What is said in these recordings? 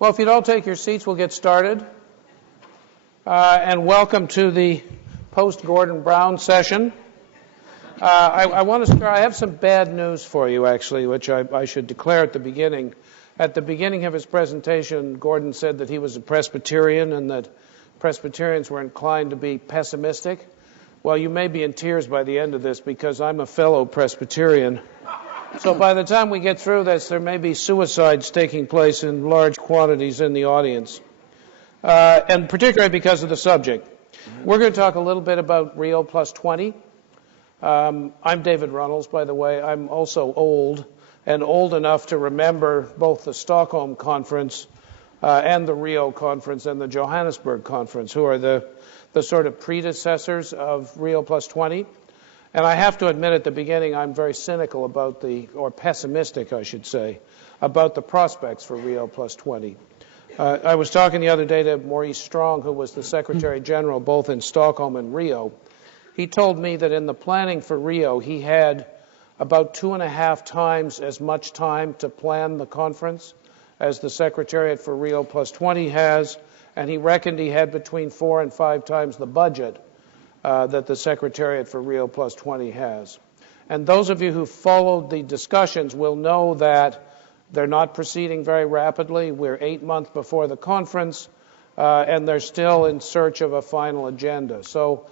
Well, if you'd all take your seats, we'll get started. And welcome to the post-Gordon Brown session. I want to start. I have some bad news for you, actually, which I should declare at the beginning. At the beginning of his presentation, Gordon said that he was a Presbyterian and that Presbyterians were inclined to be pessimistic. Well, you may be in tears by the end of this because I'm a fellow Presbyterian. So by the time we get through this, there may be suicides taking place in large quantities in the audience, and particularly because of the subject. We're going to talk a little bit about Rio Plus 20. I'm David Runnalls, by the way. I'm also old, and old enough to remember both the Stockholm Conference and the Rio Conference and the Johannesburg Conference, who are the sort of predecessors of Rio Plus 20. And I have to admit at the beginning I'm very cynical about or pessimistic, I should say, about the prospects for Rio Plus 20. I was talking the other day to Maurice Strong, who was the Secretary General both in Stockholm and Rio. He told me that in the planning for Rio, he had about 2.5 times as much time to plan the conference as the Secretariat for Rio Plus 20 has, and he reckoned he had between 4 and 5 times the budget that the Secretariat for Rio Plus 20 has. And those of you who followed the discussions will know that they're not proceeding very rapidly. We're 8 months before the conference, and they're still in search of a final agenda. So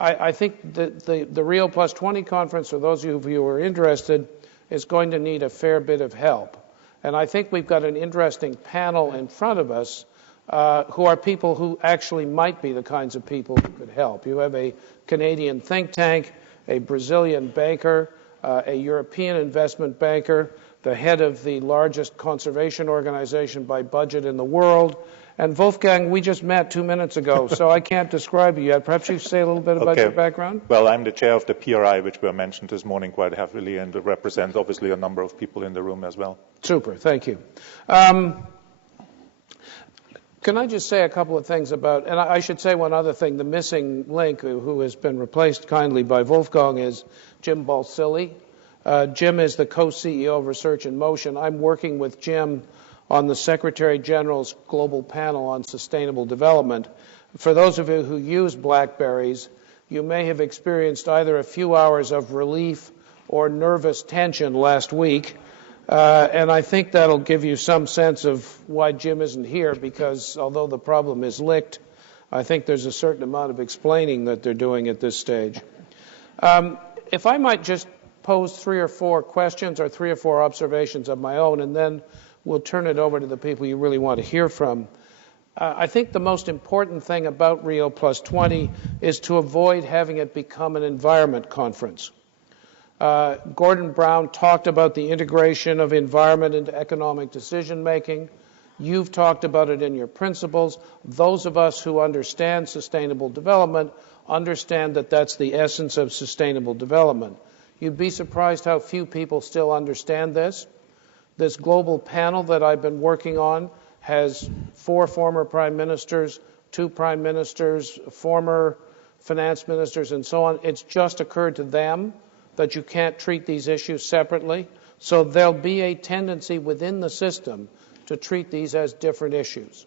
I think that the Rio Plus 20 conference, for those of you who are interested, is going to need a fair bit of help. And I think we've got an interesting panel in front of us who are people who actually might be the kinds of people who could help. You have a Canadian think tank, a Brazilian banker, a European investment banker, the head of the largest conservation organization by budget in the world. And Wolfgang, we just met 2 minutes ago, so I can't describe you yet. Perhaps you say a little bit about your background? Well, I'm the chair of the PRI, which were mentioned this morning quite heavily, and represent obviously a number of people in the room as well. Super, thank you. Can I just say a couple of things about, and I should say one other thing, the missing link, who has been replaced kindly by Wolfgang, is Jim Balsillie. Jim is the co-CEO of Research in Motion. I'm working with Jim on the Secretary General's Global Panel on Sustainable Development. For those of you who use BlackBerries, you may have experienced either a few hours of relief or nervous tension last week. And I think that'll give you some sense of why Jim isn't here, because although the problem is licked, I think there's a certain amount of explaining that they're doing at this stage. If I might just pose 3 or 4 questions or 3 or 4 observations of my own, and then we'll turn it over to the people you really want to hear from. I think the most important thing about Rio Plus 20 is to avoid having it become an environment conference. Gordon Brown talked about the integration of environment into economic decision-making. You've talked about it in your principles. Those of us who understand sustainable development understand that that's the essence of sustainable development. You'd be surprised how few people still understand this. This global panel that I've been working on has 4 former prime ministers, 2 prime ministers, former finance ministers, and so on. It's just occurred to them that you can't treat these issues separately. So there'll be a tendency within the system to treat these as different issues.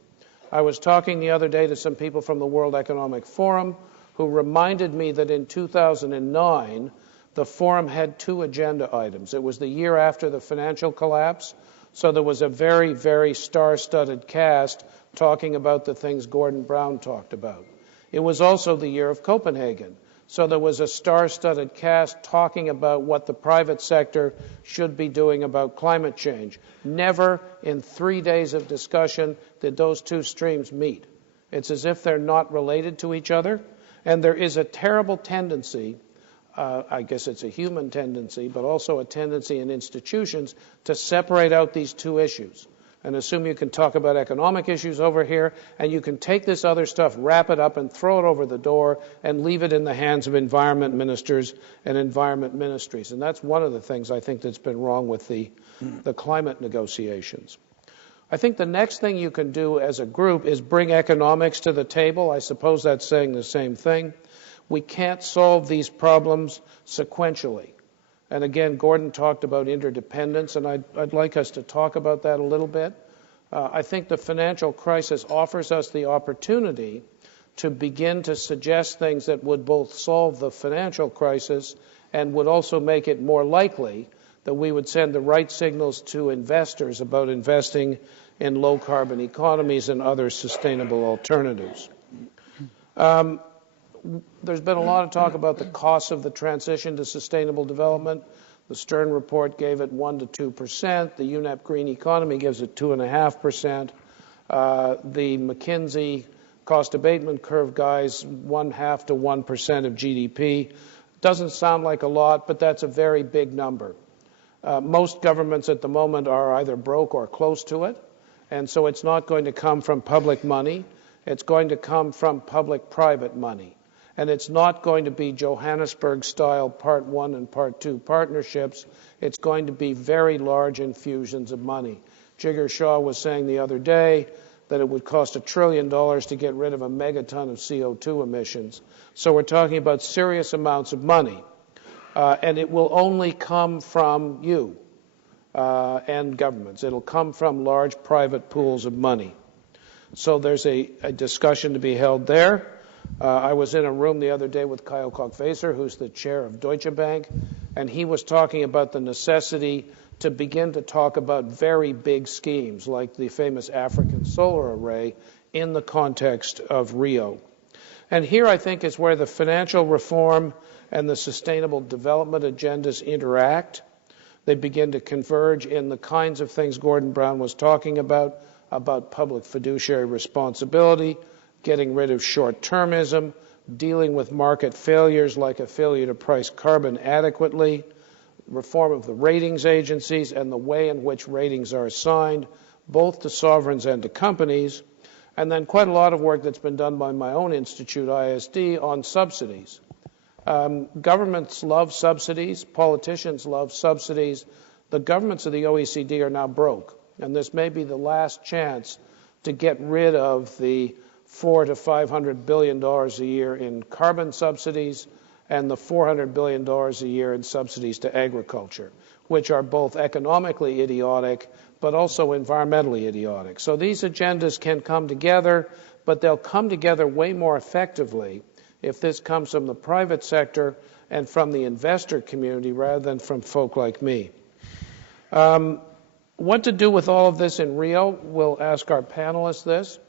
I was talking the other day to some people from the World Economic Forum who reminded me that in 2009, the forum had 2 agenda items. It was the year after the financial collapse, so there was a very, very star-studded cast talking about the things Gordon Brown talked about. It was also the year of Copenhagen, so there was a star-studded cast talking about what the private sector should be doing about climate change. Never in 3 days of discussion did those 2 streams meet. It's as if they're not related to each other, and there is a terrible tendency, I guess it's a human tendency, but also a tendency in institutions to separate out these 2 issues and assume you can talk about economic issues over here and you can take this other stuff, wrap it up and throw it over the door and leave it in the hands of environment ministers and environment ministries. And that's one of the things I think that's been wrong with the climate negotiations. I think the next thing you can do as a group is bring economics to the table. I suppose that's saying the same thing. We can't solve these problems sequentially. And again, Gordon talked about interdependence, and I'd like us to talk about that a little bit. I think the financial crisis offers us the opportunity to begin to suggest things that would both solve the financial crisis and would also make it more likely that we would send the right signals to investors about investing in low-carbon economies and other sustainable alternatives. There's been a lot of talk about the costs of the transition to sustainable development. The Stern report gave it 1% to 2%. The UNEP Green Economy gives it 2.5%. The McKinsey cost abatement curve guys 0.5% to 1% of GDP. Doesn't sound like a lot, but that's a very big number. Most governments at the moment are either broke or close to it, and so it's not going to come from public money. It's going to come from public-private money. And it's not going to be Johannesburg-style Part 1 and Part 2 partnerships. It's going to be very large infusions of money. Jigar Shah was saying the other day that it would cost $1 trillion to get rid of a megaton of CO2 emissions. So we're talking about serious amounts of money. And it will only come from you and governments. It'll come from large private pools of money. So there's a discussion to be held there. I was in a room the other day with Kyle Koch-Vaser, who's the chair of Deutsche Bank, and he was talking about the necessity to begin to talk about very big schemes like the famous African solar array in the context of Rio. And here I think is where the financial reform and the sustainable development agendas interact. They begin to converge in the kinds of things Gordon Brown was talking about public fiduciary responsibility, getting rid of short-termism, dealing with market failures like a failure to price carbon adequately, reform of the ratings agencies and the way in which ratings are assigned, both to sovereigns and to companies, and then quite a lot of work that's been done by my own institute, IISD, on subsidies. Governments love subsidies. Politicians love subsidies. The governments of the OECD are now broke, and this may be the last chance to get rid of the $400 to $500 billion a year in carbon subsidies and the $400 billion a year in subsidies to agriculture, which are both economically idiotic but also environmentally idiotic. So these agendas can come together, but they'll come together way more effectively if this comes from the private sector and from the investor community rather than from folk like me. What to do with all of this in Rio? We'll ask our panelists this.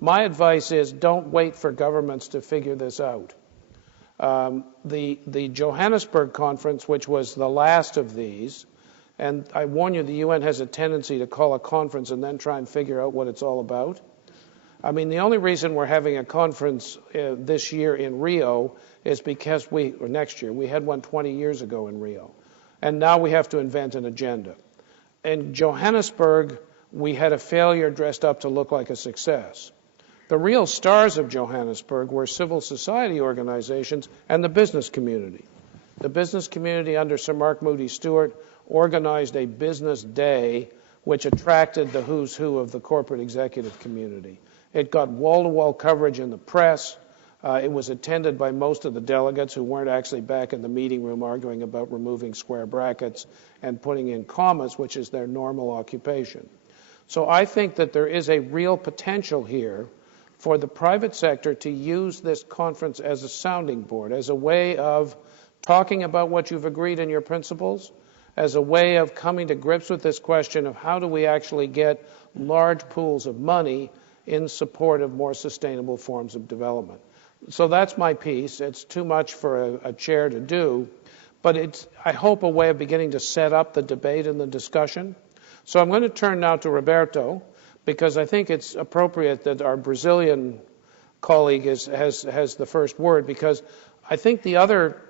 My advice is don't wait for governments to figure this out. The Johannesburg conference, which was the last of these, and I warn you, the UN has a tendency to call a conference and then try and figure out what it's all about. I mean, the only reason we're having a conference this year in Rio is because or next year, we had one 20 years ago in Rio. And now we have to invent an agenda. In Johannesburg, we had a failure dressed up to look like a success. The real stars of Johannesburg were civil society organizations and the business community. The business community under Sir Mark Moody Stewart organized a business day which attracted the who's who of the corporate executive community. It got wall-to-wall coverage in the press. It was attended by most of the delegates who weren't actually back in the meeting room arguing about removing square brackets and putting in commas, which is their normal occupation. So I think that there is a real potential here for the private sector to use this conference as a sounding board, as a way of talking about what you've agreed in your principles, as a way of coming to grips with this question of how do we actually get large pools of money in support of more sustainable forms of development. So that's my piece. It's too much for a chair to do, but it's, I hope, a way of beginning to set up the debate and the discussion. So I'm going to turn now to Roberto, because I think it's appropriate that our Brazilian colleague has the first word, because I think the other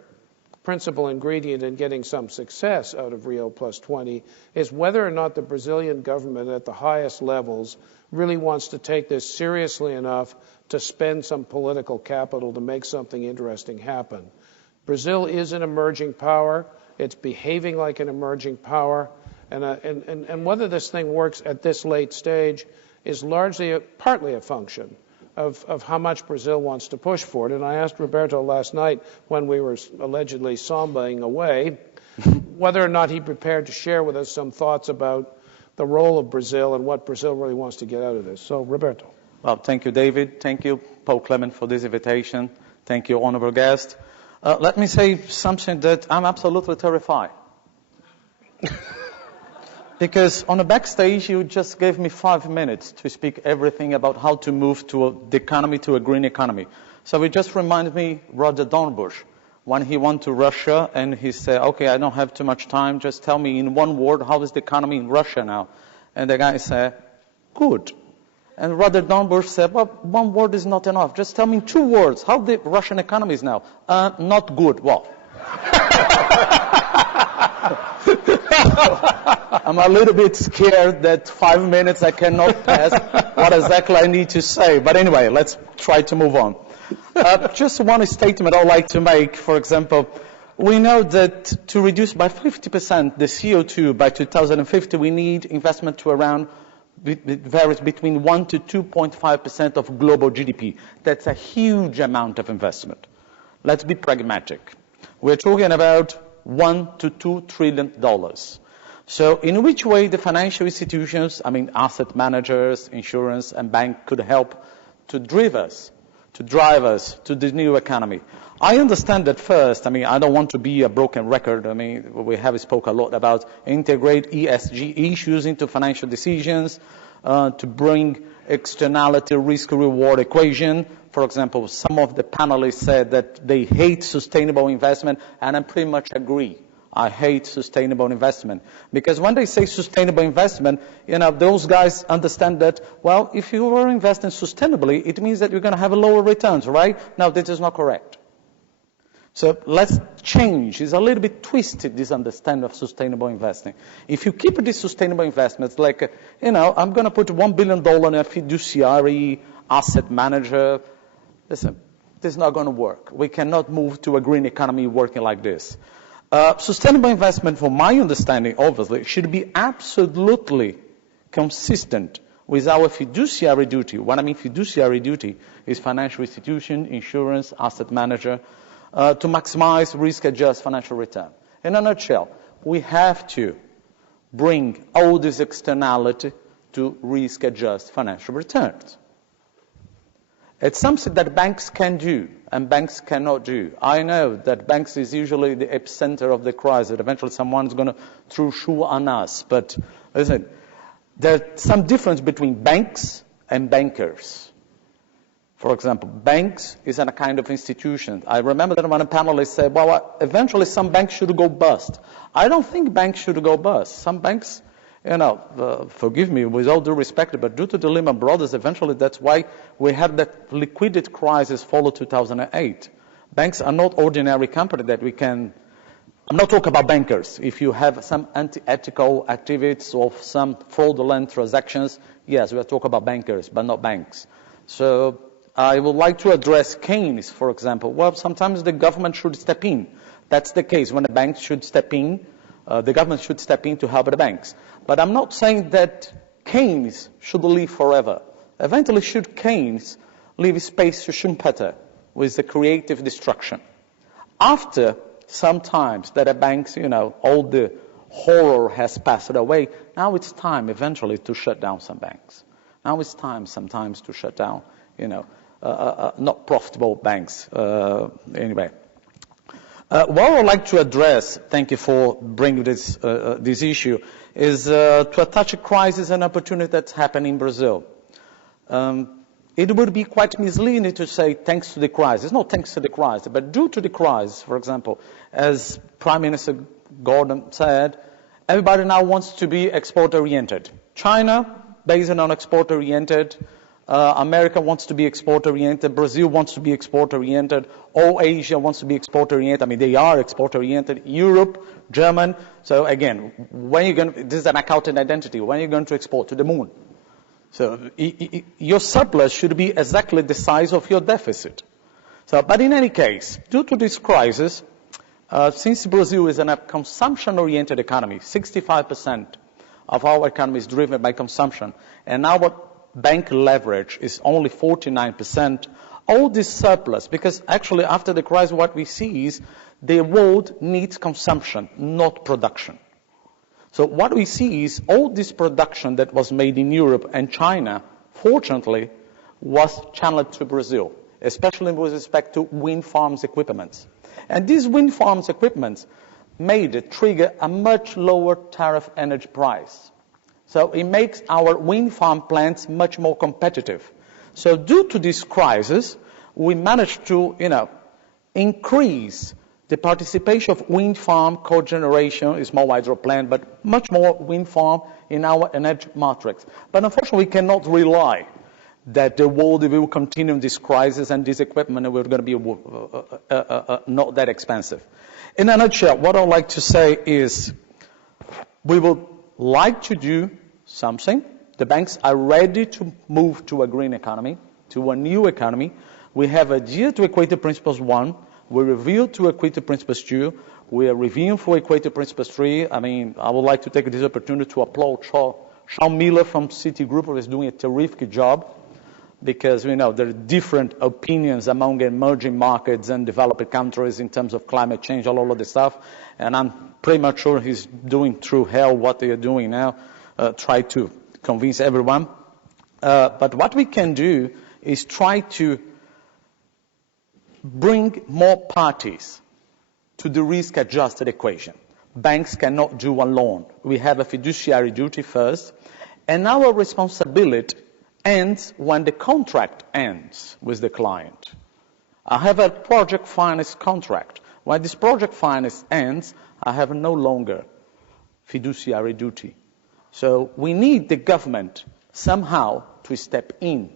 principal ingredient in getting some success out of Rio Plus 20 is whether or not the Brazilian government at the highest levels really wants to take this seriously enough to spend some political capital to make something interesting happen. Brazil is an emerging power. It's behaving like an emerging power. And whether this thing works at this late stage is partly a function of how much Brazil wants to push for it. And I asked Roberto last night when we were allegedly sambaing away whether or not he prepared to share with us some thoughts about the role of Brazil and what Brazil really wants to get out of this. So, Roberto. Well, thank you, David. Thank you, Paul Clement, for this invitation. Thank you, honorable guest. Let me say something that I'm absolutely terrified. Because on the backstage, you just gave me 5 minutes to speak everything about how to move the economy to a green economy. So it just reminded me Roger Dornbush, when he went to Russia and he said, okay, I don't have too much time, just tell me in one word, how is the economy in Russia now? And the guy said, good. And Roger Dornbush said, well, one word is not enough. Just tell me in 2 words, how the Russian economy is now. Not good. Well, I'm a little bit scared that 5 minutes I cannot pass what exactly I need to say. But anyway, let's try to move on. Just one statement I'd like to make. For example, we know that to reduce by 50% the CO2 by 2050, we need investment to around, it varies between 1 to 2.5% of global GDP. That's a huge amount of investment. Let's be pragmatic. We're talking about $1 to $2 trillion. So in which way the financial institutions, asset managers, insurance, and bank could help to drive us to the new economy? I understand that first, I don't want to be a broken record. We have spoken a lot about integrate ESG issues into financial decisions, to bring externality risk-reward equation. For example, some of the panelists said that they hate sustainable investment, and I pretty much agree. I hate sustainable investment. Because when they say sustainable investment, those guys understand that, well, if you are investing sustainably, it means that you're going to have lower returns, right? Now, this is not correct. So let's change. It's a little bit twisted, this understanding of sustainable investing. If you keep these sustainable investments, like, I'm going to put $1 billion in a fiduciary asset manager, listen, this is not going to work. We cannot move to a green economy working like this. Sustainable investment, from my understanding, obviously, should be absolutely consistent with our fiduciary duty. What I mean fiduciary duty is financial institution, insurance, asset manager, to maximize risk-adjusted financial return. In a nutshell, we have to bring all this externality to risk-adjusted financial returns. It's something that banks can do and banks cannot do. I know that banks is usually the epicenter of the crisis. Eventually someone is going to throw shoe on us. But listen, there's some difference between banks and bankers. For example, banks is a kind of institution. I remember that when a panelist said, well, eventually some banks should go bust. I don't think banks should go bust. Some banks, forgive me with all due respect, but due to the Lehman Brothers, eventually that's why we had that liquidity crisis follow 2008. Banks are not ordinary company that we can, I'm not talking about bankers. If you have some anti-ethical activities or some fraudulent transactions, yes, we are talking about bankers, but not banks. So I would like to address Keynes, for example. Well, sometimes the government should step in. That's the case. When the banks should step in, the government should step in to help the banks. But I'm not saying that Keynes should live forever. Eventually, should Keynes leave space to Schumpeter with the creative destruction? After some times that the banks, all the horror has passed away, now it's time eventually to shut down some banks. Now it's time sometimes to shut down, not profitable banks. Anyway. What I would like to address, thank you for bringing this issue, is to attach a crisis and opportunity that's happening in Brazil. It would be quite misleading to say thanks to the crisis. Not thanks to the crisis, but due to the crisis, for example, as Prime Minister Gordon said, everybody now wants to be export-oriented. China, based on export-oriented. America wants to be export-oriented. Brazil wants to be export-oriented. All Asia wants to be export-oriented. They are export-oriented. Europe, German. So again, this is an accounting identity. When are you going to export? To the moon. So your surplus should be exactly the size of your deficit. But in any case, due to this crisis, since Brazil is a consumption-oriented economy, 65% of our economy is driven by consumption, and our bank leverage is only 49%, all this surplus, because actually after the crisis what we see is the world needs consumption, not production. So what we see is all this production that was made in Europe and China, fortunately, was channeled to Brazil, especially with respect to wind farms equipments. And these wind farms equipments made it trigger a much lower tariff energy price. So it makes our wind farm plants much more competitive. So due to this crisis, we managed to, increase the participation of wind farm cogeneration, small hydro plant, but much more wind farm in our energy matrix. But unfortunately, we cannot rely that the world will continue in this crisis and this equipment will going to be not that expensive. In a nutshell, what I'd like to say is we would like to do something. The banks are ready to move to a green economy, to a new economy. We have adhered to Equator Principles 1. We revealed to Equator Principles 2. We are reviewing for Equator Principles 3. I would like to take this opportunity to applaud Sean Miller from Citigroup, who is doing a terrific job, because there are different opinions among emerging markets and developed countries in terms of climate change, all of this stuff. And I'm pretty much sure he's doing through hell what they are doing now, try to convince everyone. But what we can do is try to bring more parties to the risk-adjusted equation. Banks cannot do alone. We have a fiduciary duty first, and our responsibility ends when the contract ends with the client. I have a project finance contract. When this project finance ends, I have no longer fiduciary duty. So we need the government somehow to step in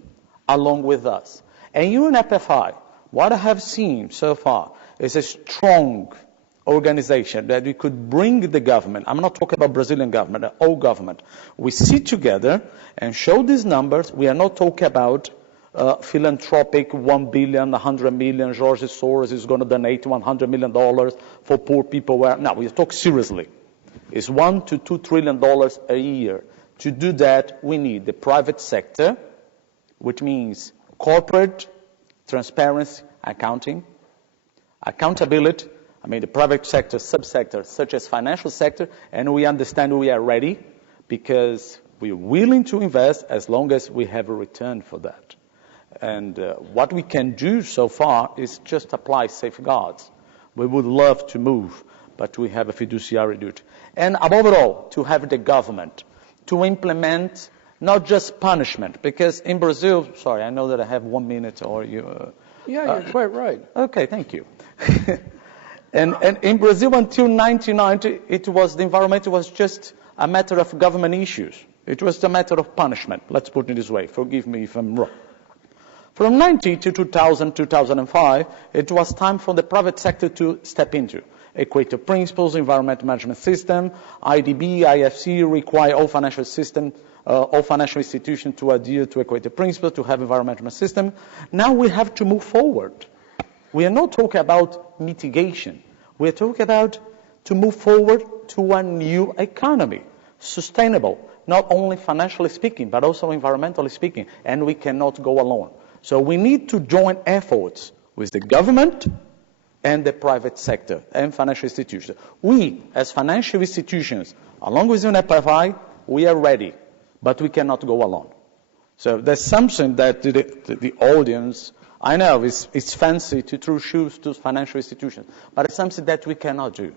along with us. And UNEP FI, what I have seen so far is a strong organization that we could bring the government. I'm not talking about Brazilian government, the whole government. We sit together and show these numbers. We are not talking about philanthropic 1 billion, 100 million. George Soros is going to donate $100 million for poor people. No, we talk seriously. It's $1 to $2 trillion a year. To do that, we need the private sector, which means corporate transparency, accounting, accountability. The private sector, subsector, such as financial sector, and we understand we are ready because we are willing to invest as long as we have a return for that. And what we can do so far is just apply safeguards. We would love to move, but we have a fiduciary duty. And above all, to have the government to implement not just punishment, because in Brazil, sorry, I know that I have 1 minute or you... Yeah, you're quite right. Okay, thank you. And in Brazil until 1990, the environment was just a matter of government issues. It was a matter of punishment. Let's put it this way. Forgive me if I'm wrong. From 1990 to 2000, 2005, it was time for the private sector to step into. Equator Principles, Environmental Management System, IDB, IFC require all financial institutions to adhere to Equator Principles, to have environmental management system. Now we have to move forward. We are not talking about mitigation. We are talking about to move forward to a new economy, sustainable, not only financially speaking, but also environmentally speaking, and we cannot go alone. So we need to join efforts with the government and the private sector and financial institutions. We, as financial institutions, along with UNEP FI, we are ready, but we cannot go alone. So there's something that the audience, I know it's fancy to throw shoes to financial institutions, but it's something that we cannot do.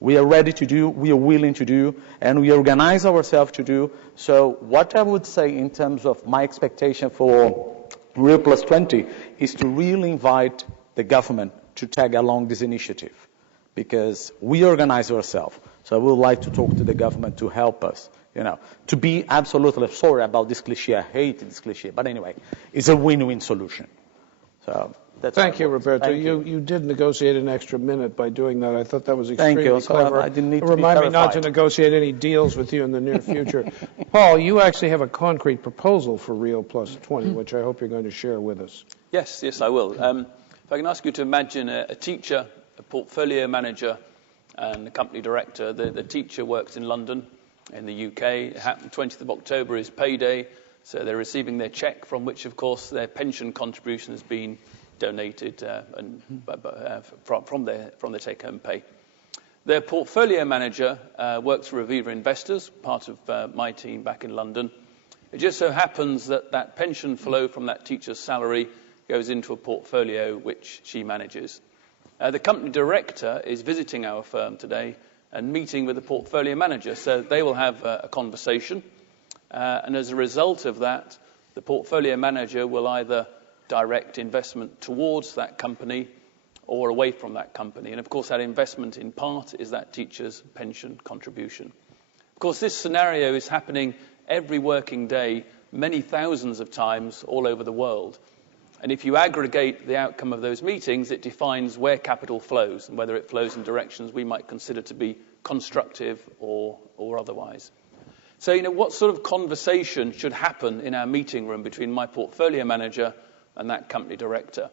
We are ready to do, we are willing to do, and we organize ourselves to do. So what I would say in terms of my expectation for Rio Plus 20 is to really invite the government to tag along this initiative, because we organize ourselves. So I would like to talk to the government to help us, to be absolutely sorry about this cliche. I hate this cliche, but anyway, it's a win-win solution. So that's Thank you, Roberto. Thank you. You did negotiate an extra minute by doing that. I thought that was extremely Thank you. So clever. I didn't need to Remind be me not to terrified. negotiate any deals with you in the near future. Paul, you actually have a concrete proposal for Rio Plus 20, which I hope you're going to share with us. Yes, I will. If I can ask you to imagine a teacher, a portfolio manager, and a company director. The teacher works in London, in the UK. 20th of October is payday, so they're receiving their cheque, from which, of course, their pension contribution has been donated from their take-home pay. Their portfolio manager works for Aviva Investors, part of my team back in London. It just so happens that that pension flow from that teacher's salary goes into a portfolio which she manages. The company director is visiting our firm today and meeting with the portfolio manager, so they will have a conversation. And as a result of that, the portfolio manager will either direct investment towards that company or away from that company. And of course, that investment in part is that teacher's pension contribution. Of course, this scenario is happening every working day, many thousands of times all over the world. And if you aggregate the outcome of those meetings, it defines where capital flows and whether it flows in directions we might consider to be constructive or otherwise. So, what sort of conversation should happen in our meeting room between my portfolio manager and that company director?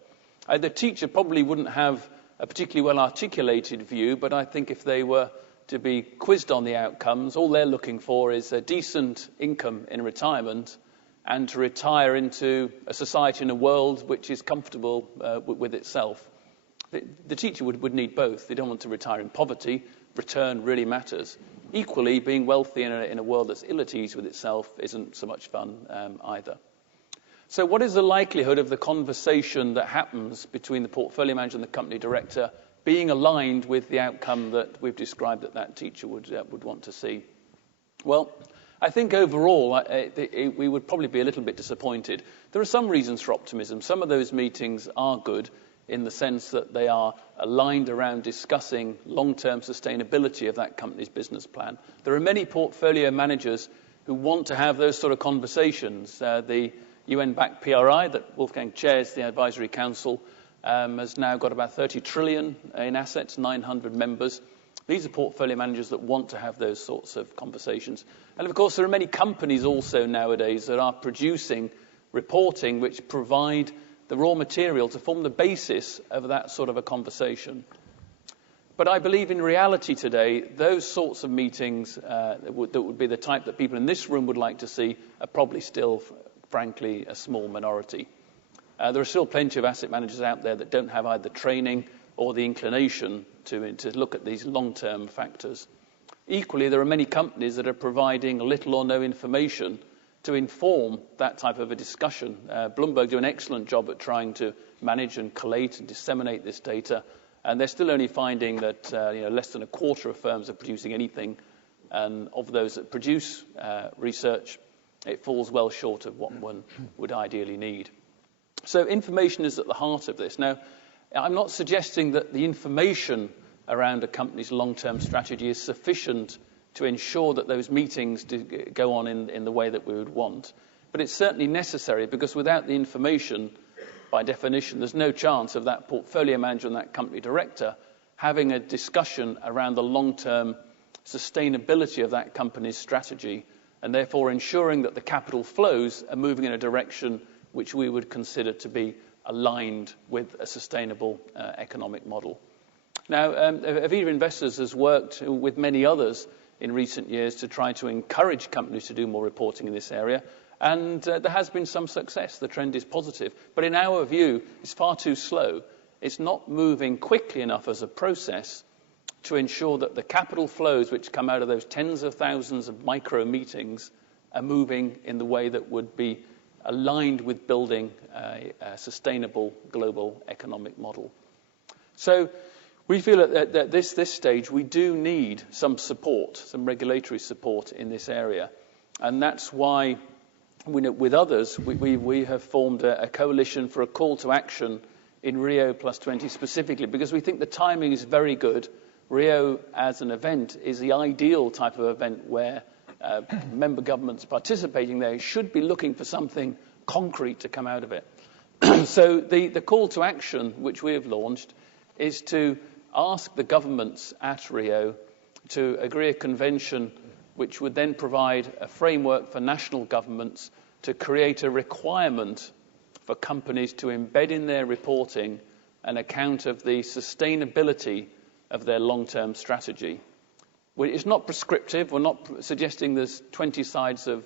The teacher probably wouldn't have a particularly well-articulated view, but I think if they were to be quizzed on the outcomes, all they're looking for is a decent income in retirement and to retire into a society and a world which is comfortable with itself. The teacher would need both. They don't want to retire in poverty. Return really matters. Equally, being wealthy in a world that's ill at ease with itself isn't so much fun either. So what is the likelihood of the conversation that happens between the portfolio manager and the company director being aligned with the outcome that we've described that teacher would want to see? Well, I think overall we would probably be a little bit disappointed. There are some reasons for optimism. Some of those meetings are good in the sense that they are aligned around discussing long-term sustainability of that company's business plan. There are many portfolio managers who want to have those sort of conversations. The UN-backed PRI that Wolfgang chairs, the advisory council, has now got about 30 trillion in assets, 900 members. These are portfolio managers that want to have those sorts of conversations. And of course, there are many companies also nowadays that are producing reporting which provide the raw material to form the basis of that sort of a conversation. But I believe in reality today, those sorts of meetings that would be the type that people in this room would like to see are probably still, frankly, a small minority. There are still plenty of asset managers out there that don't have either training or the inclination to look at these long-term factors. Equally, there are many companies that are providing little or no information to inform that type of a discussion. Bloomberg do an excellent job at trying to manage and collate and disseminate this data, and they're still only finding that less than a quarter of firms are producing anything, and of those that produce research, it falls well short of what one would ideally need. So information is at the heart of this. Now, I'm not suggesting that the information around a company's long-term strategy is sufficient to ensure that those meetings go on in the way that we would want. But it's certainly necessary, because without the information, by definition, there's no chance of that portfolio manager and that company director having a discussion around the long-term sustainability of that company's strategy, and therefore ensuring that the capital flows are moving in a direction which we would consider to be aligned with a sustainable economic model. Now, Aviva Investors has worked with many others in recent years to try to encourage companies to do more reporting in this area, and there has been some success. The trend is positive. But in our view, it's far too slow. It's not moving quickly enough as a process to ensure that the capital flows which come out of those tens of thousands of micro meetings are moving in the way that would be aligned with building a sustainable global economic model. So we feel at this stage we do need some support, some regulatory support in this area. And that's why, with others, we have formed a coalition for a call to action in Rio +20 specifically, because we think the timing is very good. Rio as an event is the ideal type of event where member governments participating there should be looking for something concrete to come out of it. So the call to action which we have launched is to ask the governments at Rio to agree a convention which would then provide a framework for national governments to create a requirement for companies to embed in their reporting an account of the sustainability of their long-term strategy. It's not prescriptive. We're not suggesting there's 20 sides of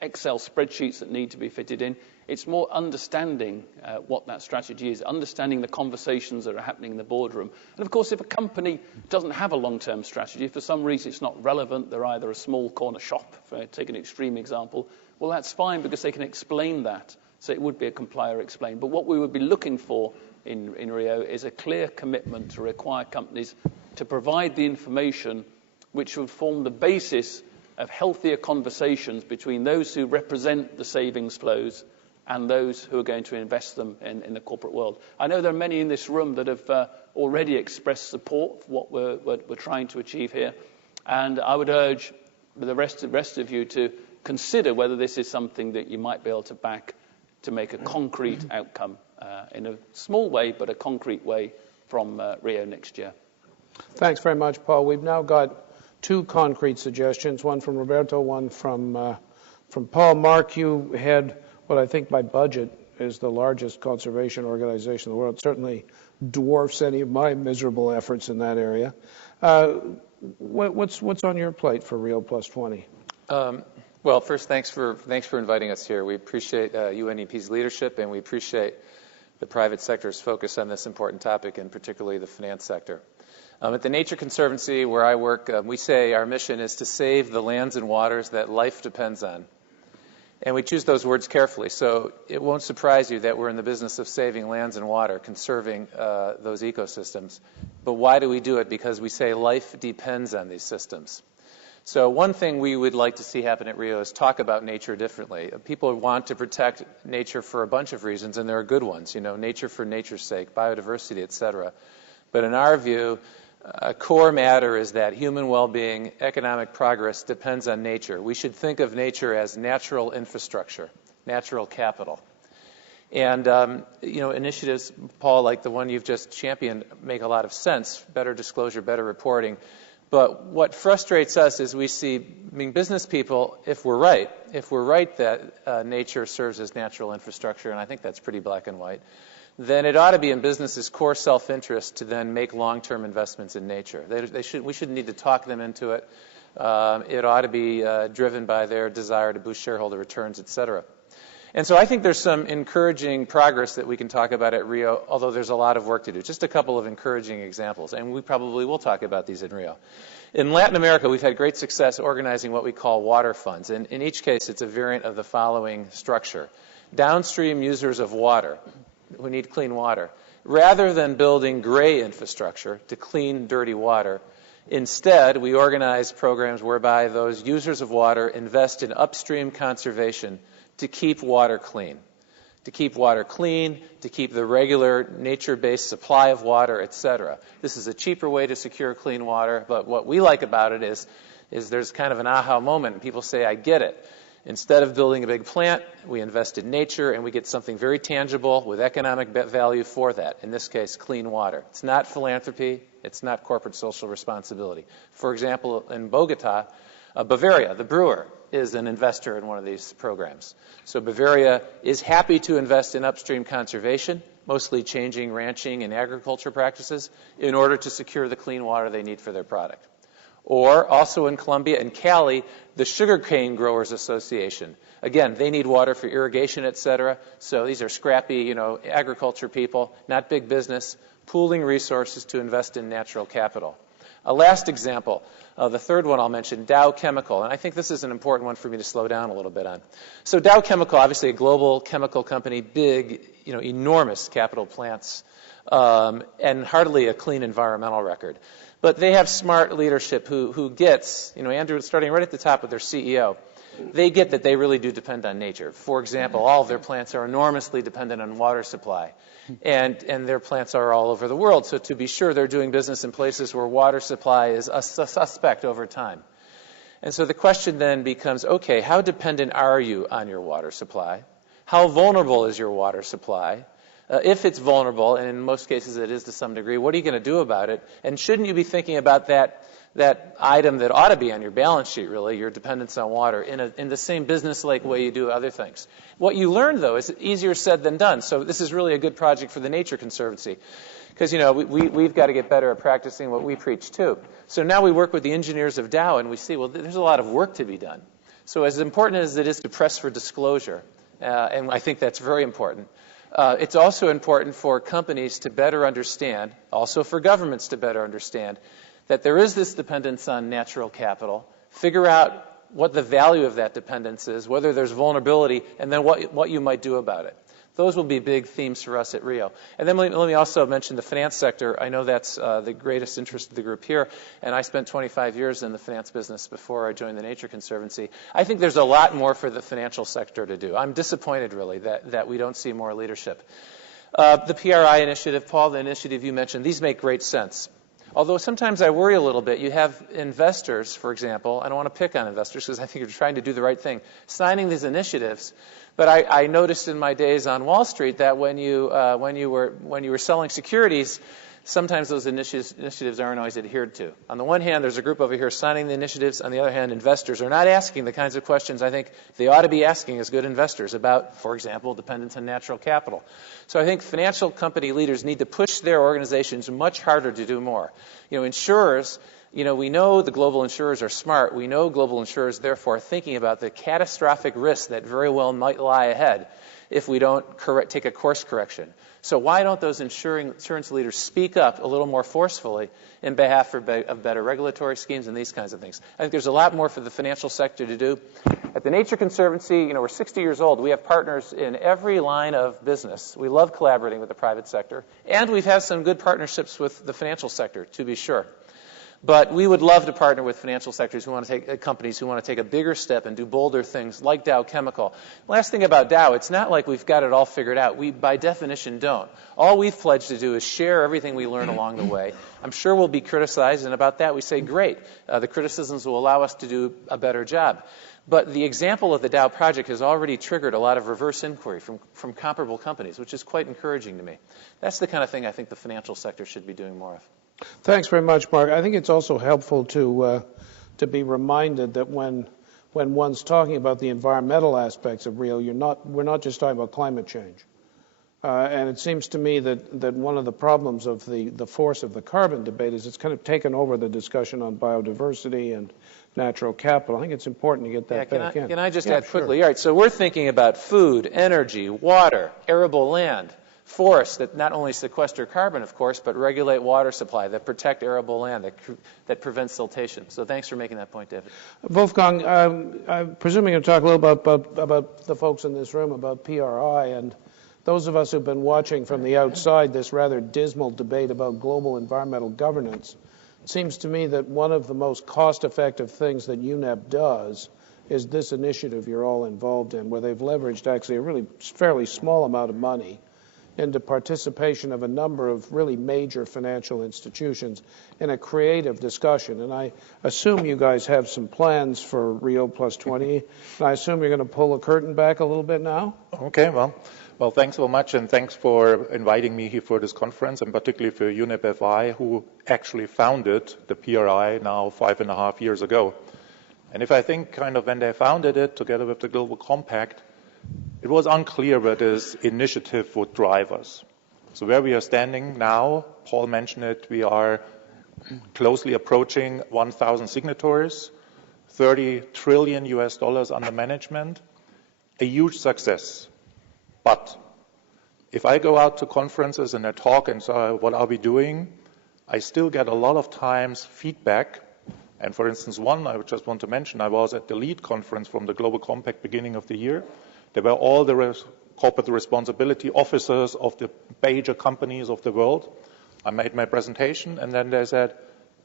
Excel spreadsheets that need to be fitted in. It's more understanding what that strategy is, understanding the conversations that are happening in the boardroom. And of course, if a company doesn't have a long-term strategy, if for some reason it's not relevant, they're either a small corner shop, if I take an extreme example, well, that's fine because they can explain that. So it would be a comply or explain. But what we would be looking for in Rio is a clear commitment to require companies to provide the information which would form the basis of healthier conversations between those who represent the savings flows and those who are going to invest them in the corporate world. I know there are many in this room that have already expressed support for what we're trying to achieve here, and I would urge the rest of you to consider whether this is something that you might be able to back to make a concrete outcome in a small way, but a concrete way from Rio next year. Thanks very much, Paul. We've now got 2 concrete suggestions, one from Roberto, one from Paul. Mark, you had what I think by budget is the largest conservation organization in the world. It certainly dwarfs any of my miserable efforts in that area. What's on your plate for Rio Plus 20? Well, first, thanks for inviting us here. We appreciate UNEP's leadership, and we appreciate the private sector's focus on this important topic, and particularly the finance sector. At the Nature Conservancy, where I work, we say our mission is to save the lands and waters that life depends on. And we choose those words carefully, so it won't surprise you that we're in the business of saving lands and water, conserving those ecosystems. But why do we do it? Because we say life depends on these systems. So one thing we would like to see happen at Rio is talk about nature differently. People want to protect nature for a bunch of reasons, and there are good ones, nature for nature's sake, biodiversity, et cetera. But in our view, a core matter is that human well-being, economic progress depends on nature. We should think of nature as natural infrastructure, natural capital. And, initiatives, Paul, like the one you've just championed, make a lot of sense, better disclosure, better reporting. But what frustrates us is we see, business people, if we're right that nature serves as natural infrastructure, and I think that's pretty black and white, then it ought to be in business's core self-interest to then make long-term investments in nature. We shouldn't need to talk them into it. It ought to be driven by their desire to boost shareholder returns, et cetera. And so I think there's some encouraging progress that we can talk about at Rio, although there's a lot of work to do. Just a couple of encouraging examples, and we probably will talk about these in Rio. In Latin America, we've had great success organizing what we call water funds. And in each case, it's a variant of the following structure. Downstream users of water who need clean water, rather than building gray infrastructure to clean dirty water, instead, we organize programs whereby those users of water invest in upstream conservation to keep water clean. To keep water clean, to keep the regular nature-based supply of water, et cetera. This is a cheaper way to secure clean water, but what we like about it is there's kind of an aha moment, and people say, I get it. Instead of building a big plant, we invest in nature, and we get something very tangible with economic value for that. In this case, clean water. It's not philanthropy. It's not corporate social responsibility. For example, in Bogota, Bavaria, the brewer, is an investor in one of these programs. So Bavaria is happy to invest in upstream conservation, mostly changing ranching and agriculture practices, in order to secure the clean water they need for their product. Or also in Colombia and Cali, the Sugarcane Growers Association. Again, they need water for irrigation, et cetera. So these are scrappy, agriculture people, not big business, pooling resources to invest in natural capital. A last example, the third one I'll mention, Dow Chemical. And I think this is an important one for me to slow down a little bit on. So Dow Chemical, obviously a global chemical company, big, enormous capital plants, and hardly a clean environmental record. But they have smart leadership who gets, Andrew, starting right at the top with their CEO, they get that they really do depend on nature. For example, all of their plants are enormously dependent on water supply. And their plants are all over the world. So to be sure, they're doing business in places where water supply is a suspect over time. And so the question then becomes, okay, how dependent are you on your water supply? How vulnerable is your water supply? If it's vulnerable, and in most cases it is to some degree, what are you going to do about it? And shouldn't you be thinking about that that item that ought to be on your balance sheet, really, your dependence on water, in the same business-like way you do other things. What you learn, though, is easier said than done. So this is really a good project for the Nature Conservancy. Because, we've got to get better at practicing what we preach, too. So now we work with the engineers of Dow, and we see, well, there's a lot of work to be done. So as important as it is to press for disclosure, and I think that's very important, it's also important for companies to better understand, also for governments to better understand, that there is this dependence on natural capital, figure out what the value of that dependence is, whether there's vulnerability, and then what you might do about it. Those will be big themes for us at Rio. And then let me also mention the finance sector. I know that's the greatest interest of the group here, and I spent 25 years in the finance business before I joined the Nature Conservancy. I think there's a lot more for the financial sector to do. I'm disappointed, really, that we don't see more leadership. The PRI initiative, Paul, the initiative you mentioned, these make great sense. Although sometimes I worry a little bit. You have investors, for example. I don't want to pick on investors because I think you're trying to do the right thing, signing these initiatives. But I noticed in my days on Wall Street that when you were selling securities, sometimes those initiatives aren't always adhered to. On the one hand, there's a group over here signing the initiatives. On the other hand, investors are not asking the kinds of questions I think they ought to be asking as good investors about, for example, dependence on natural capital. So I think financial company leaders need to push their organizations much harder to do more. Insurers, we know the global insurers are smart. We know global insurers, therefore, are thinking about the catastrophic risks that very well might lie ahead if we don't take a course correction. So why don't those insurance leaders speak up a little more forcefully in behalf of better regulatory schemes and these kinds of things? I think there's a lot more for the financial sector to do. At the Nature Conservancy, we're 60 years old. We have partners in every line of business. We love collaborating with the private sector. And we've had some good partnerships with the financial sector, to be sure. But we would love to partner with financial sectors who want to take companies who want to take a bigger step and do bolder things, like Dow Chemical. Last thing about Dow, it's not like we've got it all figured out. We, by definition, don't. All we've pledged to do is share everything we learn along the way. I'm sure we'll be criticized, and about that we say, great. The criticisms will allow us to do a better job. But the example of the Dow project has already triggered a lot of reverse inquiry from comparable companies, which is quite encouraging to me. That's the kind of thing I think the financial sector should be doing more of. Thanks very much, Mark. I think it's also helpful to be reminded that when one's talking about the environmental aspects of Rio, we're not just talking about climate change. And it seems to me that one of the problems of the force of the carbon debate is it's kind of taken over the discussion on biodiversity and natural capital. I think it's important to get that back in. Can I just add quickly? Sure. All right, so we're thinking about food, energy, water, arable land, forests that not only sequester carbon, of course, but regulate water supply, that protect arable land, that prevent siltation. So thanks for making that point, David. Wolfgang, I'm presuming you'll talk a little about the folks in this room about PRI, and those of us who've been watching from the outside this rather dismal debate about global environmental governance. It seems to me that one of the most cost-effective things that UNEP does is this initiative you're all involved in, where they've leveraged actually a really fairly small amount of money into participation of a number of really major financial institutions in a creative discussion. And I assume you guys have some plans for Rio Plus 20. And I assume you're going to pull the curtain back a little bit now? Okay, well, thanks so much, and thanks for inviting me here for this conference, and particularly for UNEP FI, who actually founded the PRI now 5.5 years ago. And if I think kind of when they founded it together with the Global Compact, it was unclear where this initiative would drive us. So where we are standing now, Paul mentioned it, we are closely approaching 1,000 signatories, $30 trillion under management, a huge success. But if I go out to conferences and I talk and say, what are we doing? I still get a lot of times feedback. And for instance, one I just want to mention, I was at the lead conference from the Global Compact beginning of the year. There were all the corporate responsibility officers of the major companies of the world. I made my presentation, and then they said,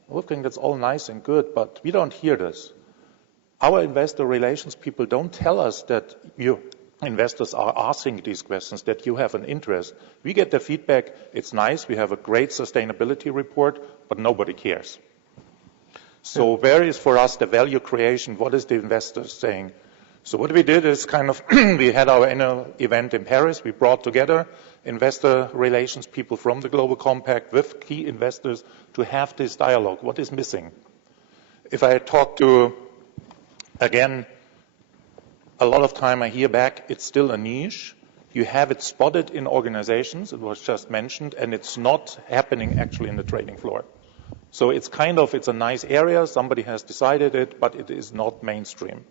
Wolfgang, that's all nice and good, but we don't hear this. Our investor relations people don't tell us that you investors are asking these questions, that you have an interest. We get the feedback, it's nice, we have a great sustainability report, but nobody cares. So where is for us the value creation? What is the investors saying? So what we did is kind of, we had our annual event in Paris. We brought together investor relations people from the Global Compact with key investors to have this dialogue. What is missing? if I talk to, again, a lot of time I hear back, it's still a niche. You have it spotted in organizations, it was just mentioned, and it's not happening actually in the trading floor. So it's a nice area, somebody has decided it, but it is not mainstream.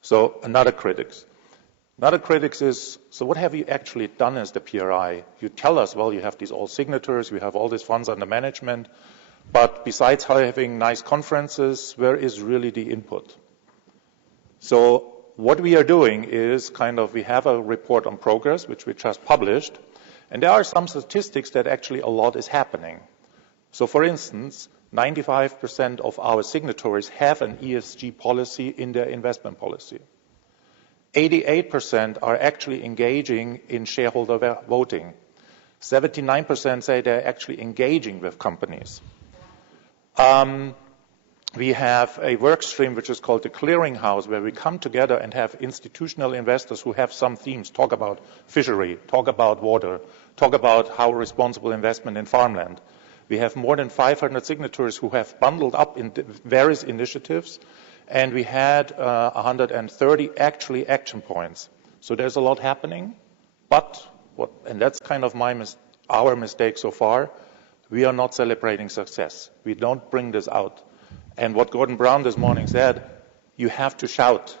So another critics is, so what have you actually done as the PRI? You tell us, well, you have these all signatures, you have all these funds under management, but besides having nice conferences, where is really the input? So what we are doing is we have a report on progress, which we just published, and there are some statistics that actually a lot is happening. So for instance, 95% of our signatories have an ESG policy in their investment policy. 88% are actually engaging in shareholder voting. 79% say they're actually engaging with companies. We have a work stream which is called the Clearinghouse, where we come together and have institutional investors who have some themes, talk about fishery, talk about water, talk about how responsible investment in farmland. We have more than 500 signatories who have bundled up in various initiatives, and we had 130 actually action points. So there's a lot happening, and that's our mistake so far, we are not celebrating success. We don't bring this out. And what Gordon Brown this morning said, you have to shout.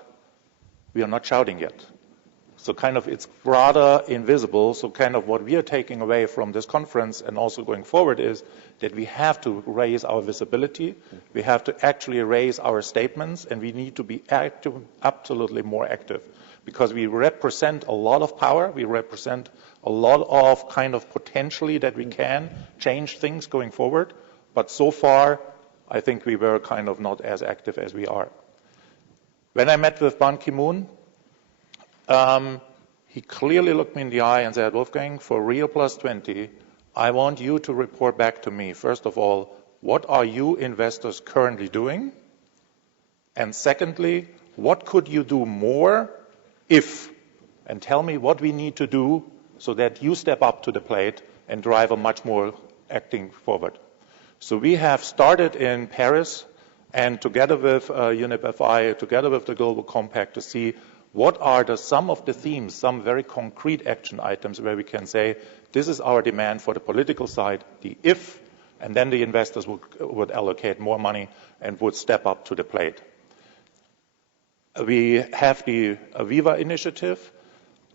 We are not shouting yet. So it's rather invisible. So what we are taking away from this conference and also going forward is that we have to raise our visibility. We have to actually raise our statements, and we need to be active, absolutely more active, because we represent a lot of power. We represent a lot of potentially that we can change things going forward. But so far, I think we were not as active as we are. When I met with Ban Ki-moon, he clearly looked me in the eye and said, Wolfgang, for Rio Plus 20, I want you to report back to me, first of all, what are you investors currently doing? And secondly, what could you do more and tell me what we need to do so that you step up to the plate and drive a much more acting forward. So we have started in Paris, and together with UNEP FI, together with the Global Compact, to see what are some of the themes, some very concrete action items where we can say, this is our demand for the political side, and then the investors would allocate more money and would step up to the plate. We have the Aviva initiative.